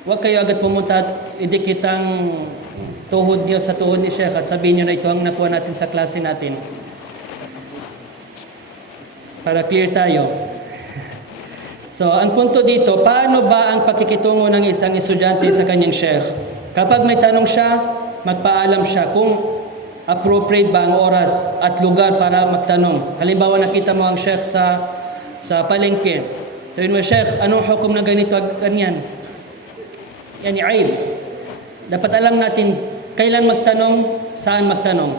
huwag kayo agad pumunta at idikit ang tuhod niyo sa tuhod ni Sheikh at sabihin niyo na ito ang nakuha natin sa klase natin. Para clear tayo. So, ang punto dito, paano ba ang pakikitungo ng isang estudyante sa kanyang sheikh? Kapag may tanong siya, magpaalam siya kung appropriate ba ang oras at lugar para magtanong. Halimbawa, nakita mo ang sheikh sa palengke. Sabihin mo, Sheikh, anong hukom na ganito at ganyan? Yan yung aib. Dapat alam natin kailan magtanong, saan magtanong.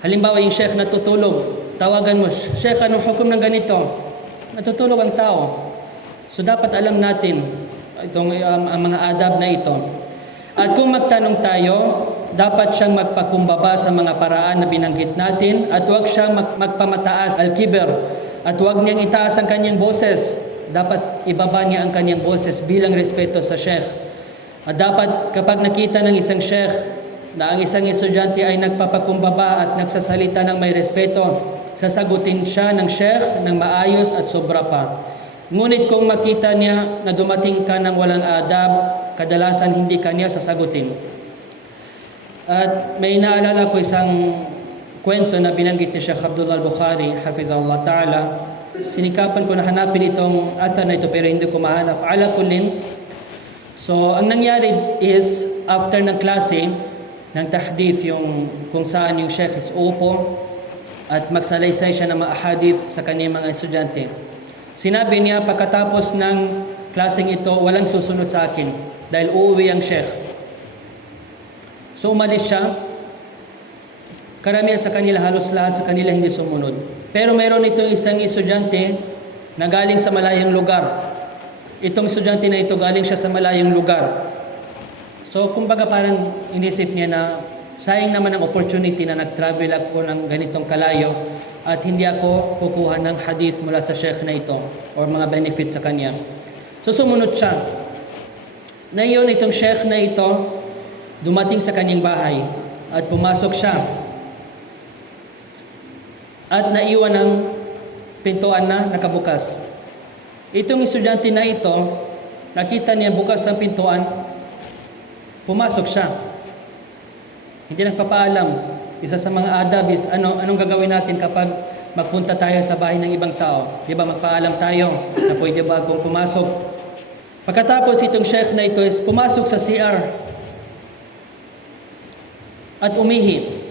Halimbawa, yung sheikh natutulog. Tawagan mo, Sheikh, anong hukom ng ganito? Natutulog ang tao. So dapat alam natin itong ang mga adab na ito. At kung magtanong tayo, dapat siyang magpakumbaba sa mga paraan na binanggit natin at huwag siyang magpamataas, al-kiber, at huwag niyang itaas ang kanyang boses. Dapat ibaba niya ang kanyang boses bilang respeto sa sheikh. At dapat kapag nakita ng isang sheikh na ang isang estudyante ay nagpapakumbaba at nagsasalita ng may respeto, sasagutin siya ng sheikh ng maayos at sobra pa. Ngunit kung makita niya na dumating ka ng walang adab, kadalasan hindi ka niya sasagutin. At may naalala ko isang kwento na binanggit ni Sheikh Abdullah al-Bukhari, hafidhahullah ta'ala. Sinikapan ko na hanapin itong athar na ito pero hindi ko mahanap. Ala kullin. So, ang nangyari is, after ng klase, ng tahdith, yung kung saan yung sheikh is upo, at magsalaysay siya ng mga ahadith sa kanyang mga estudyante. Sinabi niya, pagkatapos ng klaseng ito, walang susunod sa akin dahil uuwi ang sheikh. So umalis siya. Karamihan sa kanila, halos lahat sa kanila hindi sumunod. Pero mayroon itong isang estudyante na galing sa malayong lugar. Itong estudyante na ito, galing siya sa malayong lugar. So kumbaga parang inisip niya na sayang naman ang opportunity na nag-travel ako ng ganitong kalayo at hindi ako kukuha ng hadith mula sa sheikh na ito or mga benefit sa kanya. So sumunod siya. Ngayon itong sheikh na ito dumating sa kanyang bahay at pumasok siya. at naiwan ng pintuan na nakabukas. Itong estudyante na ito, nakita niya bukas ang pintuan, pumasok siya. Hindi nagpapaalam. Isa sa mga adab is anong gagawin natin kapag magpunta tayo sa bahay ng ibang tao? Di ba magpaalam tayo na pwede ba kung pumasok? Pagkatapos itong sheikh na ito is pumasok sa CR at umihi.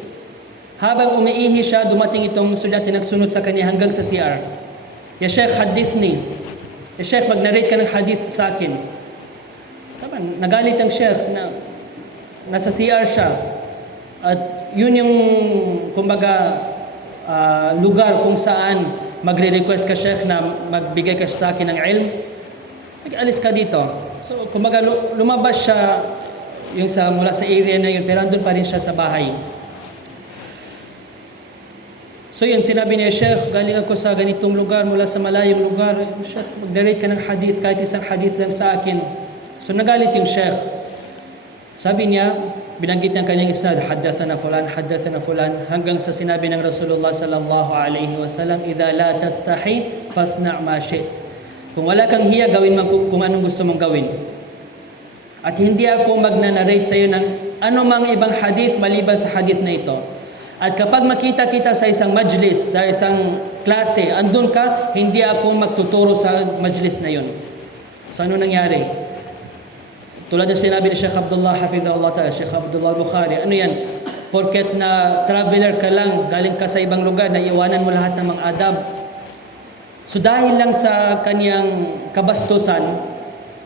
Habang umiihi siya, dumating itong estudyante nagsunod sa kanya hanggang sa CR. Ya sheikh, hadithni. Ya sheikh, mag-narrate ka ng hadith sa akin. Nagalit ang sheikh na nasa CR siya. At yun yung, kumbaga, lugar kung saan magre-request ka sheikh na magbigay ka sa akin ng ilm. Nag-alis ka dito. So, kumbaga, lumabas siya yung mula sa area na yun, pero andun pa rin siya sa bahay. So yun, sinabi niya, sheikh, galing ako sa ganitong lugar, mula sa malayong lugar. Sheikh, mag-narrate ka ng hadith, kahit isang hadith lang sa akin. So nagalit yung sheikh. Sabi niya, binanggit ng kanyang isnad, haddathana fulan, hanggang sa sinabi ng Rasulullah sallallahu alaihi wasallam, idha la tastahi, fasna' ma shi't. Kung wala kang hiya, gawin mo kung anong gusto mong gawin. At hindi ako magna-narrate sa iyo ng anumang ibang hadith maliban sa hadith na ito. At kapag makita kita sa isang majlis, sa isang klase, andun ka, hindi ako magtuturo sa majlis na yun. So ano nangyari? Tulad ng sinabi ni Sheikh Abdullah Hafidhahullah Ta'ala, Sheikh Abdullah Bukhari, ano yan? Porket na traveler ka lang, galing ka sa ibang lugar, naiwanan mo lahat ng mga adab. So dahil lang sa kanyang kabastusan,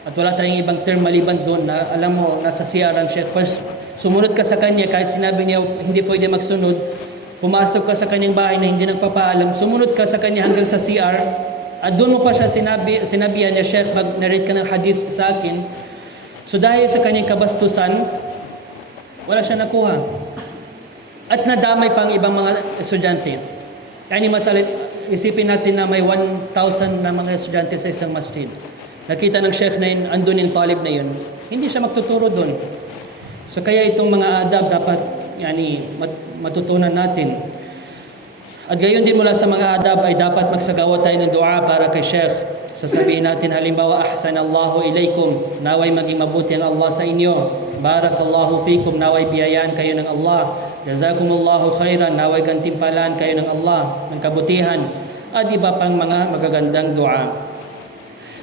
at wala tayong ibang term maliban doon na alam mo, nasa CR ang Sheikh, first, sumunod ka sa kanya kahit sinabi niya hindi pwede magsunod, pumasok ka sa kanyang bahay na hindi nagpapaalam, sumunod ka sa kanya hanggang sa CR, at doon mo pa siya sinabihan niya, Sheikh, mag-narrate ka ng hadith sa akin. So dahil sa kanyang kabastusan, wala siya nakuha. At nadamay pang ibang mga estudyante. Yani isipin natin na may 1,000 na mga estudyante sa isang masjid. Nakita ng Sheikh na yun, andun yung talib na yun, hindi siya magtuturo doon. So kaya itong mga adab dapat matutunan natin. At gayon din mula sa mga adab ay dapat magsagawa tayo ng dua para kay Sheikh. Sasabihin natin halimbawa, ahsanallahu ilaykum, naway maging mabuti ang Allah sa inyo. Barakallahu fikum, naway biyayaan kayo ng Allah. Jazakumullahu khairan, naway gantimpalaan kayo ng Allah, ng kabutihan. At iba pang mga magagandang dua.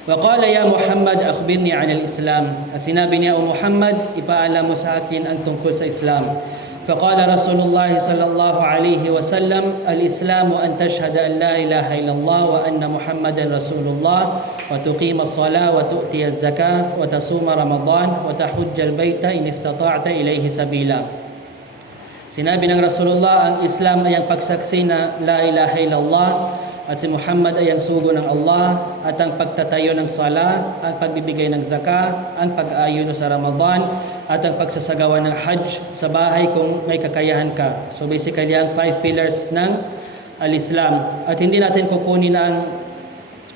وقال يا محمد أخبرني عن الإسلام. At sinabi niya, O Muhammad, ipaalam mo sa akin ang tungkol sa Islam. فقال رسول الله صلى الله عليه وسلم الإسلام أن تشهد أن لا إله إلا الله وأن محمدا رسول الله وتقيم الصلاة وتؤتي الزكاة وتصوم رمضان وتحج البيت إن استطعت إليه سبيلا. Sinabi ng Rasulullah, ang Islam ay ang pagsaksi na la ilaha illallah at si Muhammad ay ang sugo ng Allah, at ang pagtatayo ng sala, ang pagbibigay ng zakah, ang pag-aayuno sa Ramadan, at ang pagsasagawa ng Hajj sa bahay kung may kakayahan ka. So basically, ang 5 pillars ng al-Islam. At hindi natin kukunin ang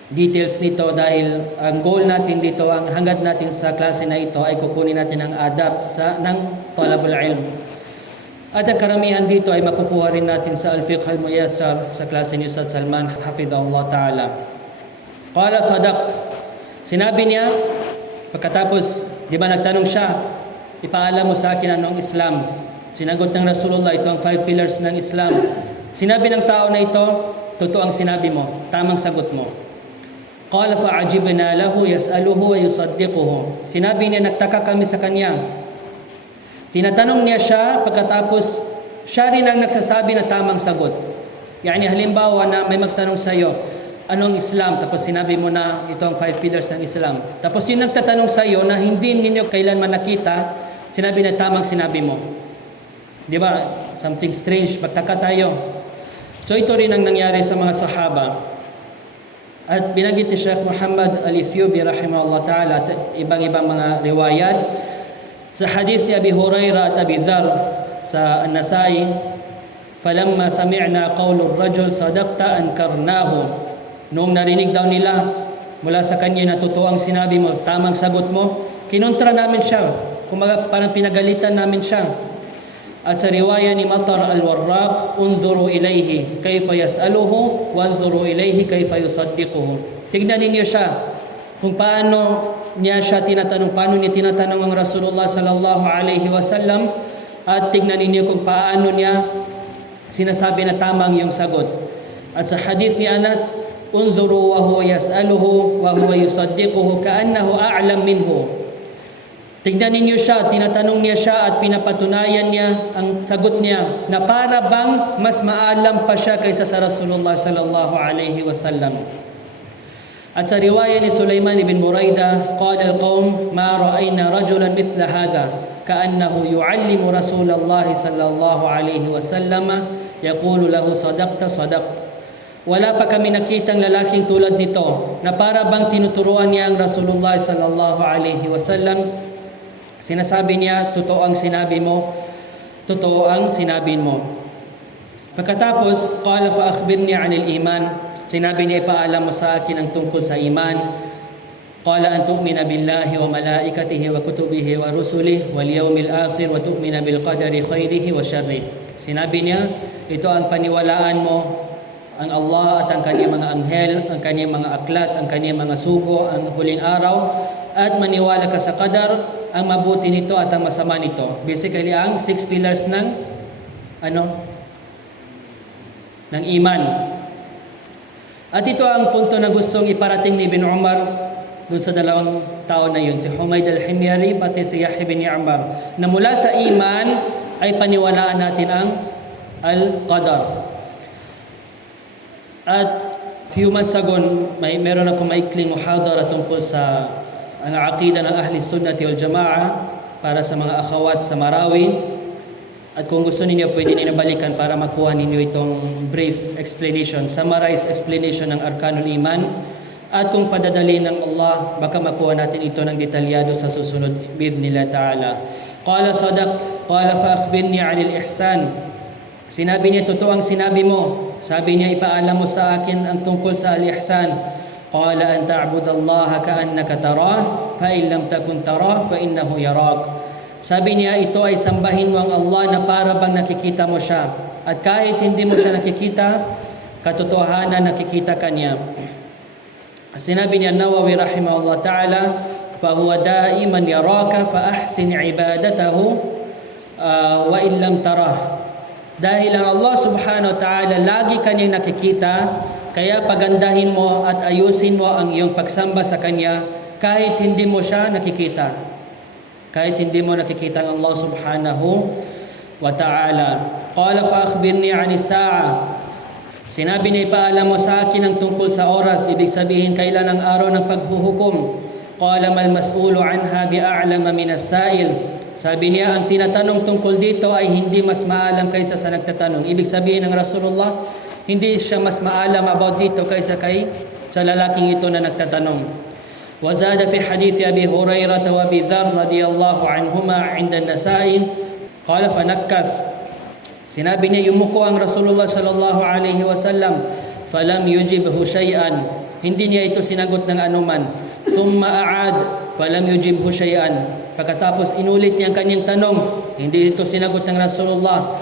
details nito dahil ang goal natin dito, ang hangad natin sa klase na ito ay kukunin natin ang adab ng talabul ilm. At ang karamihan dito ay makukuha rin natin sa Al-Fiqh Al-Muyassar sa klase ni Ustaz Salman Hafidhahullah Ta'ala. Qala sadaq. Sinabi niya, pagkatapos, di ba nagtanong siya, ipaalam mo sa akin anong Islam. Sinagot ng Rasulullah, ito ang 5 pillars ng Islam. Sinabi ng tao na ito, totoo ang sinabi mo, tamang sagot mo. Qala fa'ajibna lahu yas'aluhu wa yusaddiquhu. Sinabi niya, nagtaka kami sa kanya. Tinatanong niya siya, pagkatapos siya rin ang nagsasabi na tamang sagot. Yani halimbawa na may magtanong sa iyo, anong Islam? Tapos sinabi mo na ito ang 5 pillars ng Islam. Tapos yung nagtatanong sa iyo na hindi ninyo kailanman nakita, sinabi na tamang sinabi mo. Di ba? Something strange, magtaka tayo. So ito rin ang nangyari sa mga sahaba. At binanggit ni Sheikh Muhammad Al-Ethiopi rahimahullah ta'ala at ibang-ibang mga riwayat. Sa hadith ni Abi Hurairah at Abi Dhar sa An-Nasai, falamma sami'na qawlu ar-rajul sadaqta ankarnahu. Noong narinig daw nila mula sa kanya na totoo ang sinabi mo, tamang sagot mo, kinontra namin siya. Kumaga parang pinagalitan namin siya. At sa riwaya ni Matar al-Warraq, unzuru ilayhi kayfa yas'aluhu wanzuru ilayhi kayfa yusaddiquhu. Tignan ninyo siya kung paano niya siya tinatanong, paano niya tinatanong ang Rasulullah sallallahu alaihi wasallam, at tignan ninyo kung paano niya sinasabi na tamang yung sagot. At sa hadith ni Anas, unzuru wa huwa yas'aluhu wa huwa yusaddiquhu ka'annahu a'lam minhu. Tignan ninyo siya, tinatanong niya siya at pinapatunayan niya ang sagot niya na para bang mas maalam pa siya kaysa sa Rasulullah sallallahu alaihi wasallam. At sa riwaya ni Sulaiman ibn Buraida, qala al-qawm ma ra'ayna rajulan mithla hadha ka'annahu yu'allimu Rasulullah sallallahu alaihi wasallam yaqulu lahu sadaqta sadaqta. Wala pa kami nakitang lalaking tulad nito na para bang tinuturuan niya ang Rasulullah sallallahu alaihi wasallam. Sinasabi niya, totoo ang sinabi mo, totoo ang sinabi mo. Pagkatapos, qala fa akhbirni 'anil iman. Sinabi niya, ipaalam mo sa akin ang tungkol sa iman. Qala an tu'mina billahi wa malaikatihi wa kutubihi wa rusulihi wal yawmil akhir wa tu'mina bil qadari khairihi wa syarrihi. Sinabi niya, ito ang paniwalaan mo, ang Allah at ang kanyang mga anghel, ang kanyang mga aklat, ang kanyang mga sugo, ang huling araw, at maniwala ka sa qadar, ang mabuti nito at ang masama nito. Basically, ang 6 pillars ng iman. At ito ang punto na gustong iparating ni Ibn Umar dun sa dalawang tao na yun, si Humayd al-Himyari pati si Yahya bin Ya'mar, na mula sa iman ay paniwalaan natin ang al-qadar. At few months ago, meron akong maikling muhadara tungkol sa ang aqida ng Ahli Sunnati wal Jama'a para sa mga akhawat sa Marawi. At kung gusto ninyo, pwede ninyo balikan para makuha ninyo itong brief explanation, summarized explanation ng Arkanul Iman. At kung padadali ng Allah, baka makuha natin ito ng detalyado sa susunod bi'idhnillah ta'ala. Qala sadaq, qala fa akhbirni 'anil ihsan. Sinabi niya, totoo ang sinabi mo. Sabi niya, ipaalam mo sa akin ang tungkol sa al-ihsan. Qala an ta'budallaha ka'annaka tarah, fa in lam takun tarah fa innahu yarak. Sabi niya, ito ay sambahin mo ang Allah na para bang nakikita mo siya. At kahit hindi mo siya nakikita, katotohanan nakikita ka niya. Sinabi niya Nawawi rahimahullah ta'ala, fa huwa daiman yaraka fa ahsin ibadatahu wa in lam tarah. Dahil ang Allah subhanahu wa ta'ala lagi kanyang nakikita, kaya pagandahin mo at ayusin mo ang iyong pagsamba sa Kanya kahit hindi mo siya nakikita. Kahit hindi mo nakikita ang Allah subhanahu wa ta'ala. Qala fa akhbirni 'anis sa'a. Sinabi niya, ipaalam mo sa akin ang tungkol sa oras. Ibig sabihin, kailan ang araw ng paghuhukom. Qala mal mas'ulu 'anha bi'a'lama minas sa'il. Sabi niya, ang tinatanong tungkol dito ay hindi mas maalam kaysa sa nagtatanong. Ibig sabihin ng Rasulullah, hindi siya mas maalam about dito kaysa sa lalaking ito na nagtatanong. Wazada fi hadithi Abi Hurairah wa Abi Dharr radiyallahu anhuma 'inda an-Nasa'i, qala fanakkas. Sinabi niya, yumuko ang Rasulullah sallallahu alaihi wasallam, falam yujibhu shay'an. Hindi niya ito sinagot ng anuman. Thumma a'ad, falam yujibhu shay'an. Pagkatapos inulit niya ang kanyang tanong, hindi ito sinagot ng Rasulullah.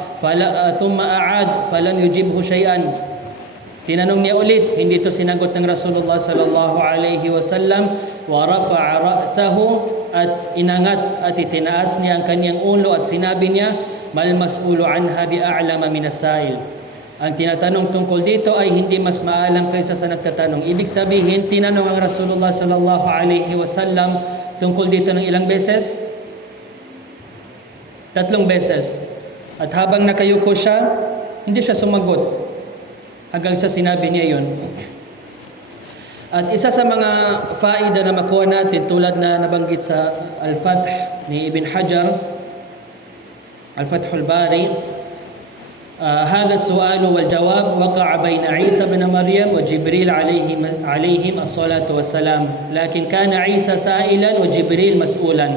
Thumma a'ad, falam yujibhu shay'an. Tinanong niya ulit, hindi ito sinagot ng Rasulullah sallallahu alaihi wasallam. Wa rafa'a ra'sahu, at inangat at itinaas niya ang kanyang ulo at sinabi niya, mal mas'ulu anha bi'a'lama minas sa'il. Ang tinatanong tungkol dito ay hindi mas maalam kaysa sa nagtatanong. Ibig sabihin, tinanong ang Rasulullah sallallahu alaihi wasallam tungkol dito ng ilang beses? 3 beses. At habang nakayuko siya, hindi siya sumagot. Hanggang sa sinabi niya yun. At isa sa mga faida na makuha natin, tulad na nabanggit sa Al-Fath ni Ibn Hajar, Al-Fathul Bari, هذا السؤال والجواب وقع بين عيسى بن مريم وجبريل عليهم الصلاة والسلام لكن كان عيسى سائلا وجبريل مسؤولا.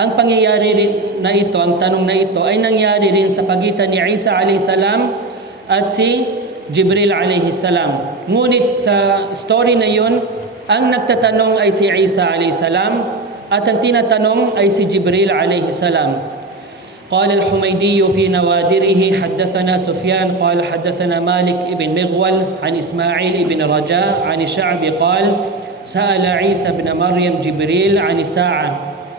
Ang pangyayari na ito, ang tanong na ito ay nangyari rin sa pagitan ni Isa alayhi salam at si Jibril alayhi salam. Ngunit sa story na yun, ang nagtatanong ay si Isa alayhi salam at ang tinatanong ay si Jibril alayhi salam. قال الحميدي في نوادره حدثنا سفيان قال حدثنا مالك بن مغول عن إسماعيل بن رجاء عن الشعب قال سأل عيسى بن مريم جبريل عن الساعة.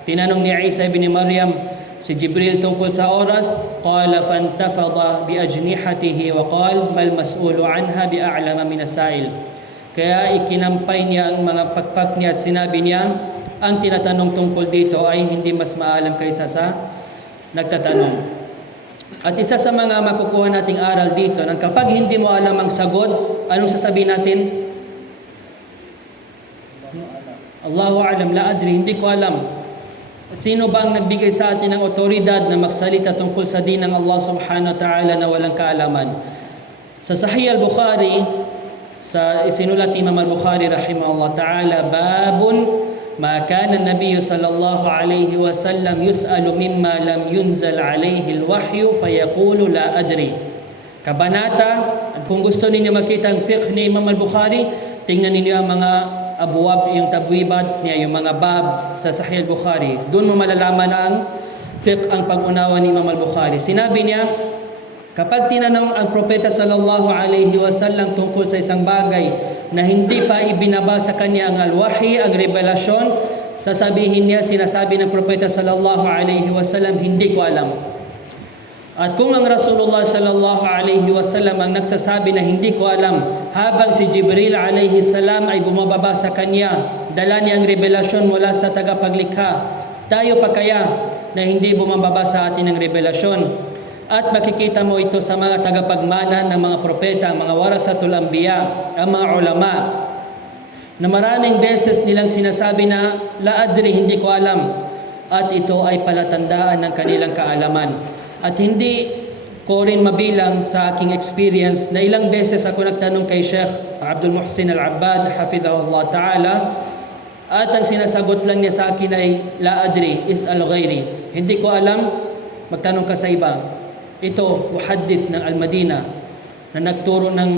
Tinanong ni Isa ibn Maryam si Jibril tungkol sa oras. Qala fantafada bi ajnihatihi wa qala mal mas'ulu anha bi a'lama min as-sa'il. Kaya ikinampay niya ang mga pakpak niya at sinabi niya, ang tinatanong tungkol dito ay hindi mas maalam kaysa sa nagtatanong. At isa sa mga makukuha nating aral dito, nang kapag hindi mo alam ang sagot, anong sasabihin natin? Allahu a'lam, la adri, hindi ko alam. Sino ba ang nagbigay sa atin ng otoridad na magsalita tungkol sa din ng Allah subhanahu wa ta'ala na walang kaalaman? Sa Sahih al-Bukhari, sa isinulat Imam al-Bukhari rahimahullah ta'ala, babun ما كان النبي صلى الله عليه وسلم يسأل مما لم ينزل عليه الوحي فيقول لا أدري. Kabanata, at kung gusto ninyo makita ang fiqh ni Imam al-Bukhari, tingnan ninyo ang mga abwab, yung tabwibat niya, yung mga bab sa Sahih al-Bukhari. Doon mo malalaman ang fiqh, ang pag-unawa ni Imam al-Bukhari. Sinabi niya, kapag tinanong ang propeta sallallahu alaihi wasallam tungkol sa isang bagay na hindi pa ibinaba sa kanya ang al-wahi, ang revelasyon, sasabihin niya, sinasabi ng propeta sallallahu alaihi wasallam, hindi ko alam. At kung ang Rasulullah sallallahu alaihi wasallam ang nagsasabi na hindi ko alam, habang si Jibril alaihi salam ay bumababa sa kanya, dala niya ang revelasyon mula sa tagapaglikha, tayo pa kaya na hindi bumababa sa atin ang revelasyon? At makikita mo ito sa mga tagapagmana ng mga propeta, mga warathatul anbiya, ang mga ulama, na maraming beses nilang sinasabi na la adri, hindi ko alam. At ito ay palatandaan ng kanilang kaalaman. At hindi ko rin mabilang sa aking experience na ilang beses ako nagtanong kay Sheikh Abdul Muhsin Al-Abbad, hafidhahullah ta'ala, at ang sinasagot lang niya sa akin ay la adri, is'al ghairi. Hindi ko alam, magtanong ka sa iba. Ito, muhaddith ng Al-Madina na nagturo ng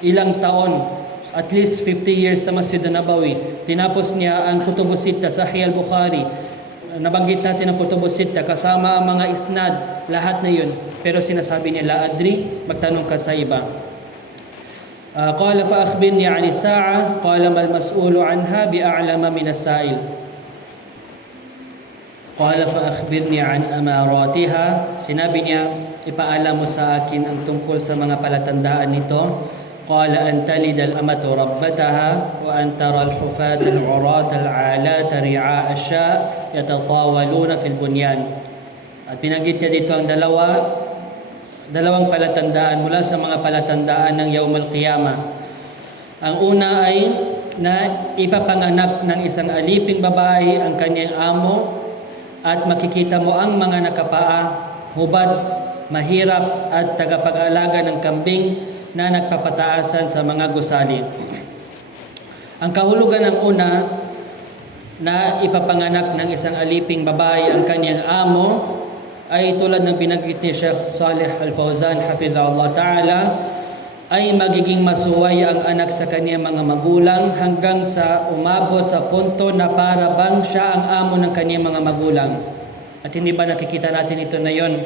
ilang taon, at least 50 years sa Masjid Nabawi. Tinapos niya ang Kutubus Sitta, Sahih al-Bukhari. Nabanggit natin ang Kutubus Sitta kasama ang mga isnad, lahat na yun. Pero sinasabi niya, la adri, magtanong ka sa iba. Qala fa akhbirni 'ani as-sa'a, qala mal mas'ulu 'anha bi'a'lama min as-sa'il. Qala fa akhbirni 'an amaratiha, sinabi niya, ipaalam mo sa akin ang tungkol sa mga palatandaan nito. Qala an talida al-amatu rabbataha wa an tara al-hufata al-'urata al-'alata ri'a asya yatatawaluna fil bunyan. At pinanggit niya dito ang dalawang palatandaan mula sa mga palatandaan ng Yawmal Qiyamah. Ang una ay na ipapanganak ng isang aliping babae ang kanyang amo, at makikita mo ang mga nakapaa, hubad, mahirap at tagapag-alaga ng kambing na nagpapataasan sa mga gusali. Ang kahulugan ng una na ipapanganak ng isang aliping babae ang kanyang amo ay tulad ng binanggit ni Sheikh Saleh Al-Fawzan hafidhahullah ta'ala, ay magiging masuway ang anak sa kanyang mga magulang hanggang sa umabot sa punto na para bang siya ang amo ng kanyang mga magulang. At hindi ba nakikita natin ito na yon,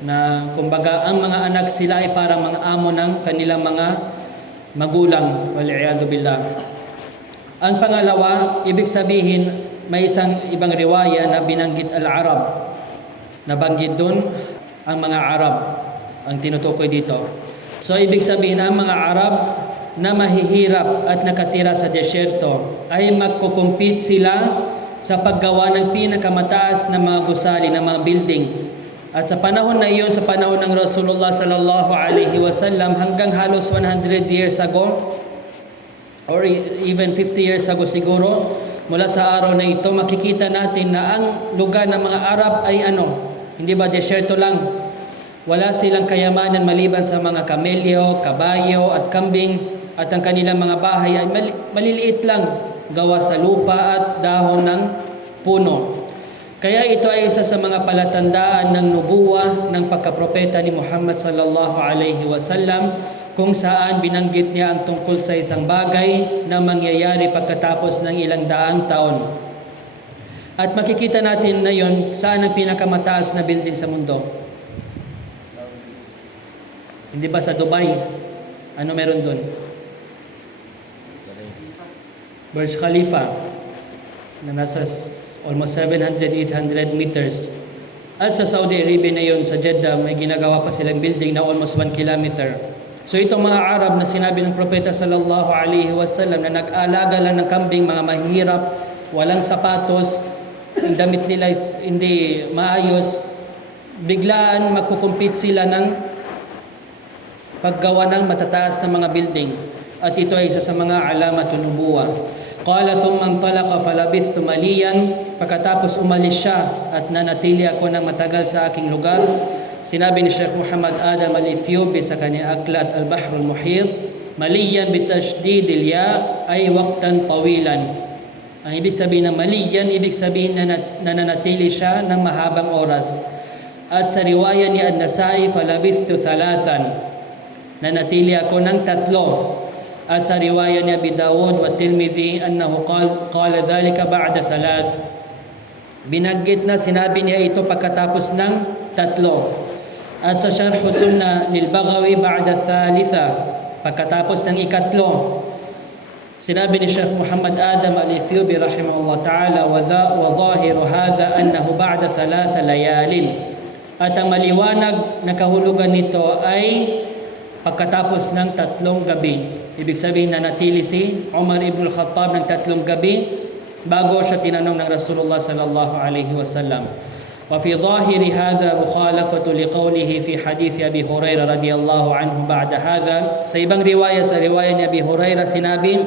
na kumbaga ang mga anak sila ay parang mga amo ng kanilang mga magulang, wal'iyadu billah. Ang pangalawa, ibig sabihin, may isang ibang riwaya na binanggit al-Arab, nabanggit doon ang mga Arab ang tinutukoy dito. So ibig sabihin, ang mga Arab na mahihirap at nakatira sa desyerto ay magkukumpit sila sa paggawa ng pinakamataas na mga gusali, na mga building. At sa panahon na iyon, sa panahon ng Rasulullah sallallahu alaihi wasallam, hanggang halos 100 years ago or even 50 years ago siguro, mula sa araw na ito, makikita natin na ang lugar ng mga Arab ay hindi ba desyerto lang? Wala silang kayamanan maliban sa mga kamelyo, kabayo at kambing, at ang kanilang mga bahay ay maliliit lang, gawa sa lupa at dahon ng puno. Kaya ito ay isa sa mga palatandaan ng nubuwa ng pagkapropeta ni Muhammad sallallahu alaihi wasallam, kung saan binanggit niya ang tungkol sa isang bagay na mangyayari pagkatapos ng ilang daang taon. At makikita natin na yon saan ang pinakamataas na building sa mundo. Hindi ba sa Dubai? Ano meron doon? Burj Khalifa na nasa almost 700-800 meters. At sa Saudi Arabia na yun, sa Jeddah, may ginagawa pa silang building na almost 1 kilometer. So itong mga Arab na sinabi ng Propeta sallallahu alaihi wasallam na nag-alaga lang ng kambing, mga mahirap, walang sapatos, ang damit nila is hindi maayos, biglaan magkukumpit sila ng paggawa ng matataas na mga building. At ito ay isa sa mga alamatun nubuwa. Qala thumma intalaqa falabithtu maliyan, pagkatapos umalis siya at nanatili ako ng matagal sa aking lugar. Sinabi ni Sheikh Muhammad Adam al-Ethiopi sa kanyang aklat Al-Bahr al-Muhit, maliyan bitashdid al-ya ay waqtan tawilan. Ang ibig sabihin ng maliyan, ibig sabihin na nananatili siya ng mahabang oras. At sa riwaya ni An-Nasai, falabithtu thalathan, nanatili ako ng 3. At sa riwaya ni Abi Dawud wa Tirmidhi annahu qala dhalika ba'da 3. Binanggit na sinabi niya ito pagkatapos ng 3. At sa Sharh Sunnah lil Baghawi ba'da 3, pagkatapos ng 4. Sinabi ni Sheikh Muhammad Adam al-Ethiopi rahimahullah ta'ala wa zahiru hadha annahu ba'da 3 layalin. At ang maliwanag na kahulugan nito ay pagkatapos ng 3 gabi. Ibig sabihin na natili si Umar ibn al-Khattab ng 3 gabi bago siya tinanong ng Rasulullah sallallahu alaihi wasallam. Wa fi zahiri hadha mukhalafatu liqawlihi fi hadith Abi Hurairah radhiyallahu anhu ba'da hadha. Sa ibang riwaya, sa riwaya ni Abi Hurairah sinabi,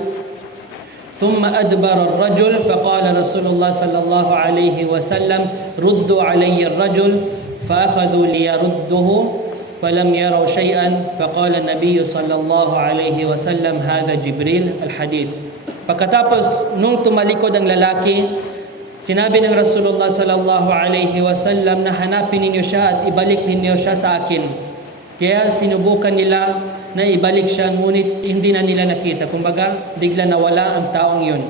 thumma adbara ar-rajul faqala Rasulullah sallallahu alaihi wasallam ruddu alayya ar-rajul fa akhadhu liyarudduhu فلم يروا شيئا فقال النبي صلى الله عليه وسلم هذا جبريل الحديث. Pagkatapos nung tumalikod ang lalaki, sinabi ng Rasulullah sallallahu alaihi wasallam na hanapin ninyo siya at ibalik ninyo siya sa akin. Kaya sinubukan nila na ibalik siya, ngunit hindi na nila nakita. Kumbaga, bigla nawala ang taong yun.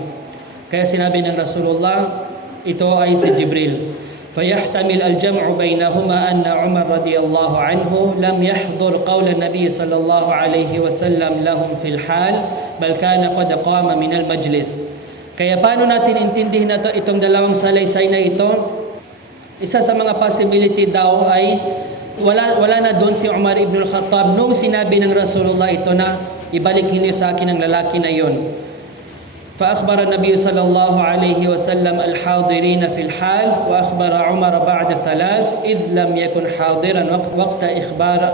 Kaya sinabi ng Rasulullah, ito ay si Jibril. فيحتمل الجمع بينهما أن عمر رضي الله عنه لم يحضر قول النبي صلى الله عليه وسلم لهم في الحال بل كان قد قام من المجلس. Kaya paano natin intindihin na itong dalawang salaysay na ito? Isa sa mga possibility daw ay wala na doon si Umar ibn al-Khattab nung sinabi ng Rasulullah ito na ibalik niyo sa akin ang lalaki na yon. فأخبر النبي صلى الله عليه وسلم الحاضرين في الحال وأخبر عمر بعد 3 إذ لم يكن حاضرا وقت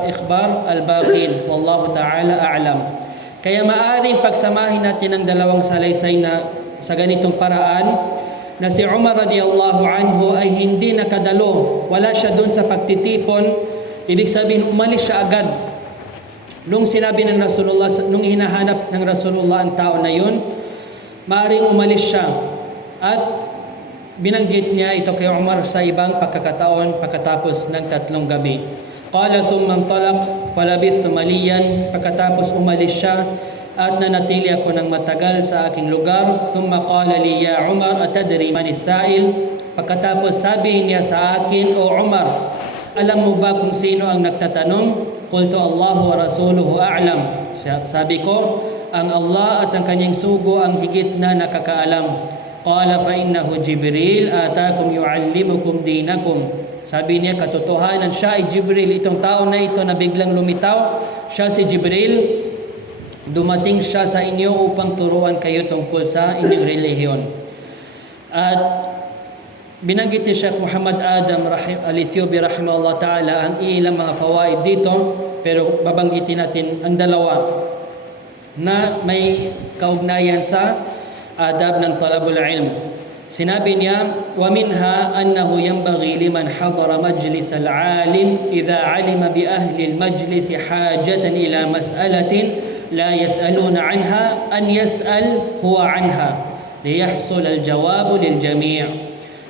إخبار الباقين والله تعالى أعلم. Kaya maaring pagsamahin natin ang dalawang salaysay na sa ganitong paraan na si Umar radiyallahu anhu ay hindi nakadalo, wala siya doon sa pagtitipon. Ibig sabihin umalis siya agad nung sinabi ng Rasulullah, nung hinahanap ng Rasulullah ang tao na yun. Maaring umalis siya at binanggit niya ito kay Umar sa ibang pagkakataon pagkatapos ng 3 gabi. Qala thumma intalaq falabithtu maliyan, pagkatapos umalis siya at nanatili ako ng matagal sa aking lugar. Thumma qala li ya Umar atadri man as-sa'il, pagkatapos sabi niya sa akin, o Umar, alam mo ba kung sino ang nagtatanong? Qultu Allahu wa rasuluhu a'lam. Sabi ko, ang Allah at ang kanyang sugo ang higit na nakakaalam. Qala fa innahu Jibril atakum yuallimukum dinakum. Sabi niya, katotohanan siya ay Jibril. Itong tao na ito na biglang lumitaw, siya si Jibril. Dumating siya sa inyo upang turuan kayo tungkol sa inyong relihiyon. At binanggit ni Sheikh Muhammad Adam al-Ethiopi rahimahullah ta'ala ang ilang mga fawaid dito, pero babanggitin natin ang dalawa na may kaugnayan sa adab ng talabul ilm. Sinabi niya, wa minha annahu yanbaghi liman hadara majlis al-alim idha alima bi ahli al-majlis hajatan ila mas'alatin la yas'aluna anha an yas'al huwa anha liyahsul al-jawab lil jami'.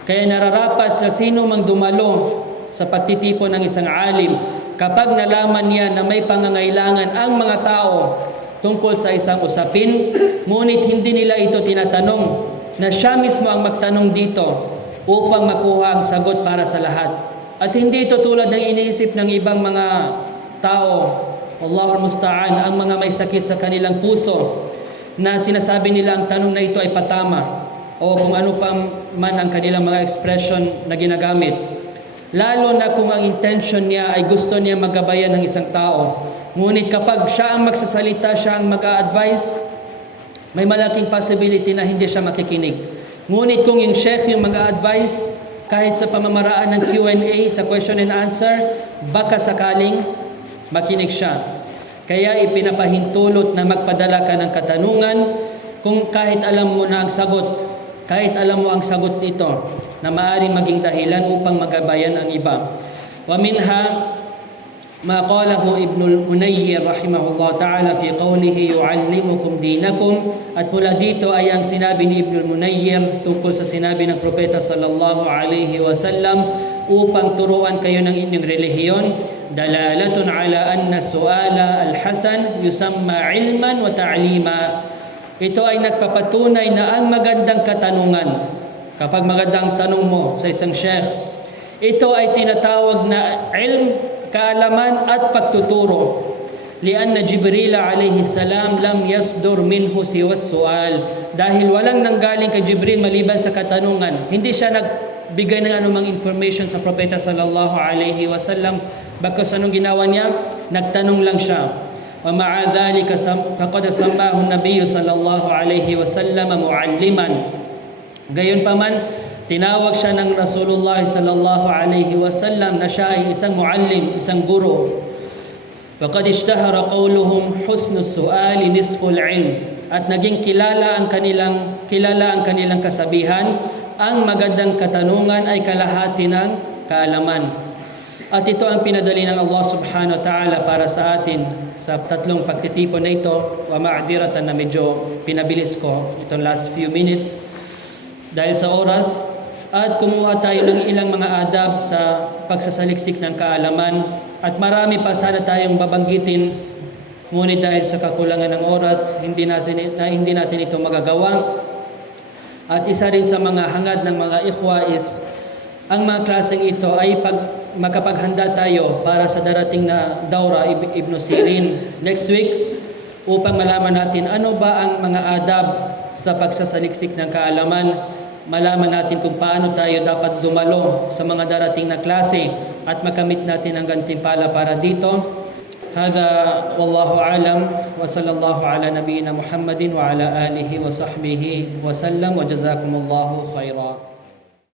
Kaya nararapat sa sino mang dumalo sa pagtitipon ng isang alim kapag nalaman niya na may pangangailangan ang mga tao tungkol sa isang usapin, ngunit hindi nila ito tinatanong, na siya mismo ang magtanong dito upang makuha ang sagot para sa lahat. At hindi ito tulad ng iniisip ng ibang mga tao, Allahul Musta'an, ang mga may sakit sa kanilang puso, na sinasabi nila ang tanong na ito ay patama o kung ano pa man ang kanilang mga expression na ginagamit. Lalo na kung ang intention niya ay gusto niya magabayan ng isang tao. Ngunit kapag siya ang magsasalita, siya ang mag-a-advise, may malaking possibility na hindi siya makikinig. Ngunit kung yung sheikh yung mag-a-advise, kahit sa pamamaraan ng Q&A, sa question and answer, baka sakaling makinig siya. Kaya ipinapahintulot na magpadala ka ng katanungan kung kahit alam mo na ang sagot, kahit alam mo ang sagot nito, na maaaring maging dahilan upang magabayan ang iba. Wa minha ma qalahu Ibn al-Munayyir rahimahullah ta'ala fi qawlihi yu'allimukum dinakum, at mula dito ay ang sinabi ni Ibn al-Munayyir tungkol sa sinabi ng propeta sallallahu alaihi wasallam upang turuan kayo ng inyong relihiyon, dalalatun ala anna su'ala al-hasan yusamma ilman wa ta'lima. Ito ay nagpapatunay na ang magandang katanungan, kapag magandang tanong mo sa isang sheikh, ito ay tinatawag na ilm, kaalaman at pagtuturo. Lianna Jibril alayhi salam lam yasdur minhu siwa su'al. Dahil walang nanggaling kay Jibril maliban sa katanungan. Hindi siya nagbigay ng anumang information sa propeta sallallahu alayhi wasallam. Bakos anong ginawa niya? Nagtanong lang siya. Wa ma'a dhalika faqad sammahu an-nabiy sallallahu alayhi wasallam mu'alliman. Gayon pa man, tinawag siya ng Rasulullah sallallahu alaihi wasallam na siya ay isang muallim, isang guro. Faqad ishtahara qawluhum husnus su'ali nisful ilm. At naging kilala ang kanilang kasabihan, ang magandang katanungan ay kalahati ng kaalaman. At ito ang pinadali ng Allah subhanahu wa ta'ala para sa atin sa tatlong pagtitipon na ito. Wa ma'adiratan na medyo pinabilis ko itong last few minutes dahil sa oras, at kumuha tayo ng ilang mga adab sa pagsasaliksik ng kaalaman, at marami pa sana tayong babanggitin, ngunit dahil sa kakulangan ng oras, hindi natin ito magagawa. At isa rin sa mga hangad ng mga ikhwa is ang mga klaseng ito ay makapaghanda tayo para sa darating na Dawra Ibn Sirin next week, upang malaman natin ano ba ang mga adab sa pagsasaliksik ng kaalaman, malaman natin kung paano tayo dapat dumalo sa mga darating na klase at makamit natin ang gantimpala para dito. Hada wallahu alam wa sallallahu ala nabiyyina Muhammadin wa ala alihi wa sahbihi wa sallam wa jazakumullahu khaira.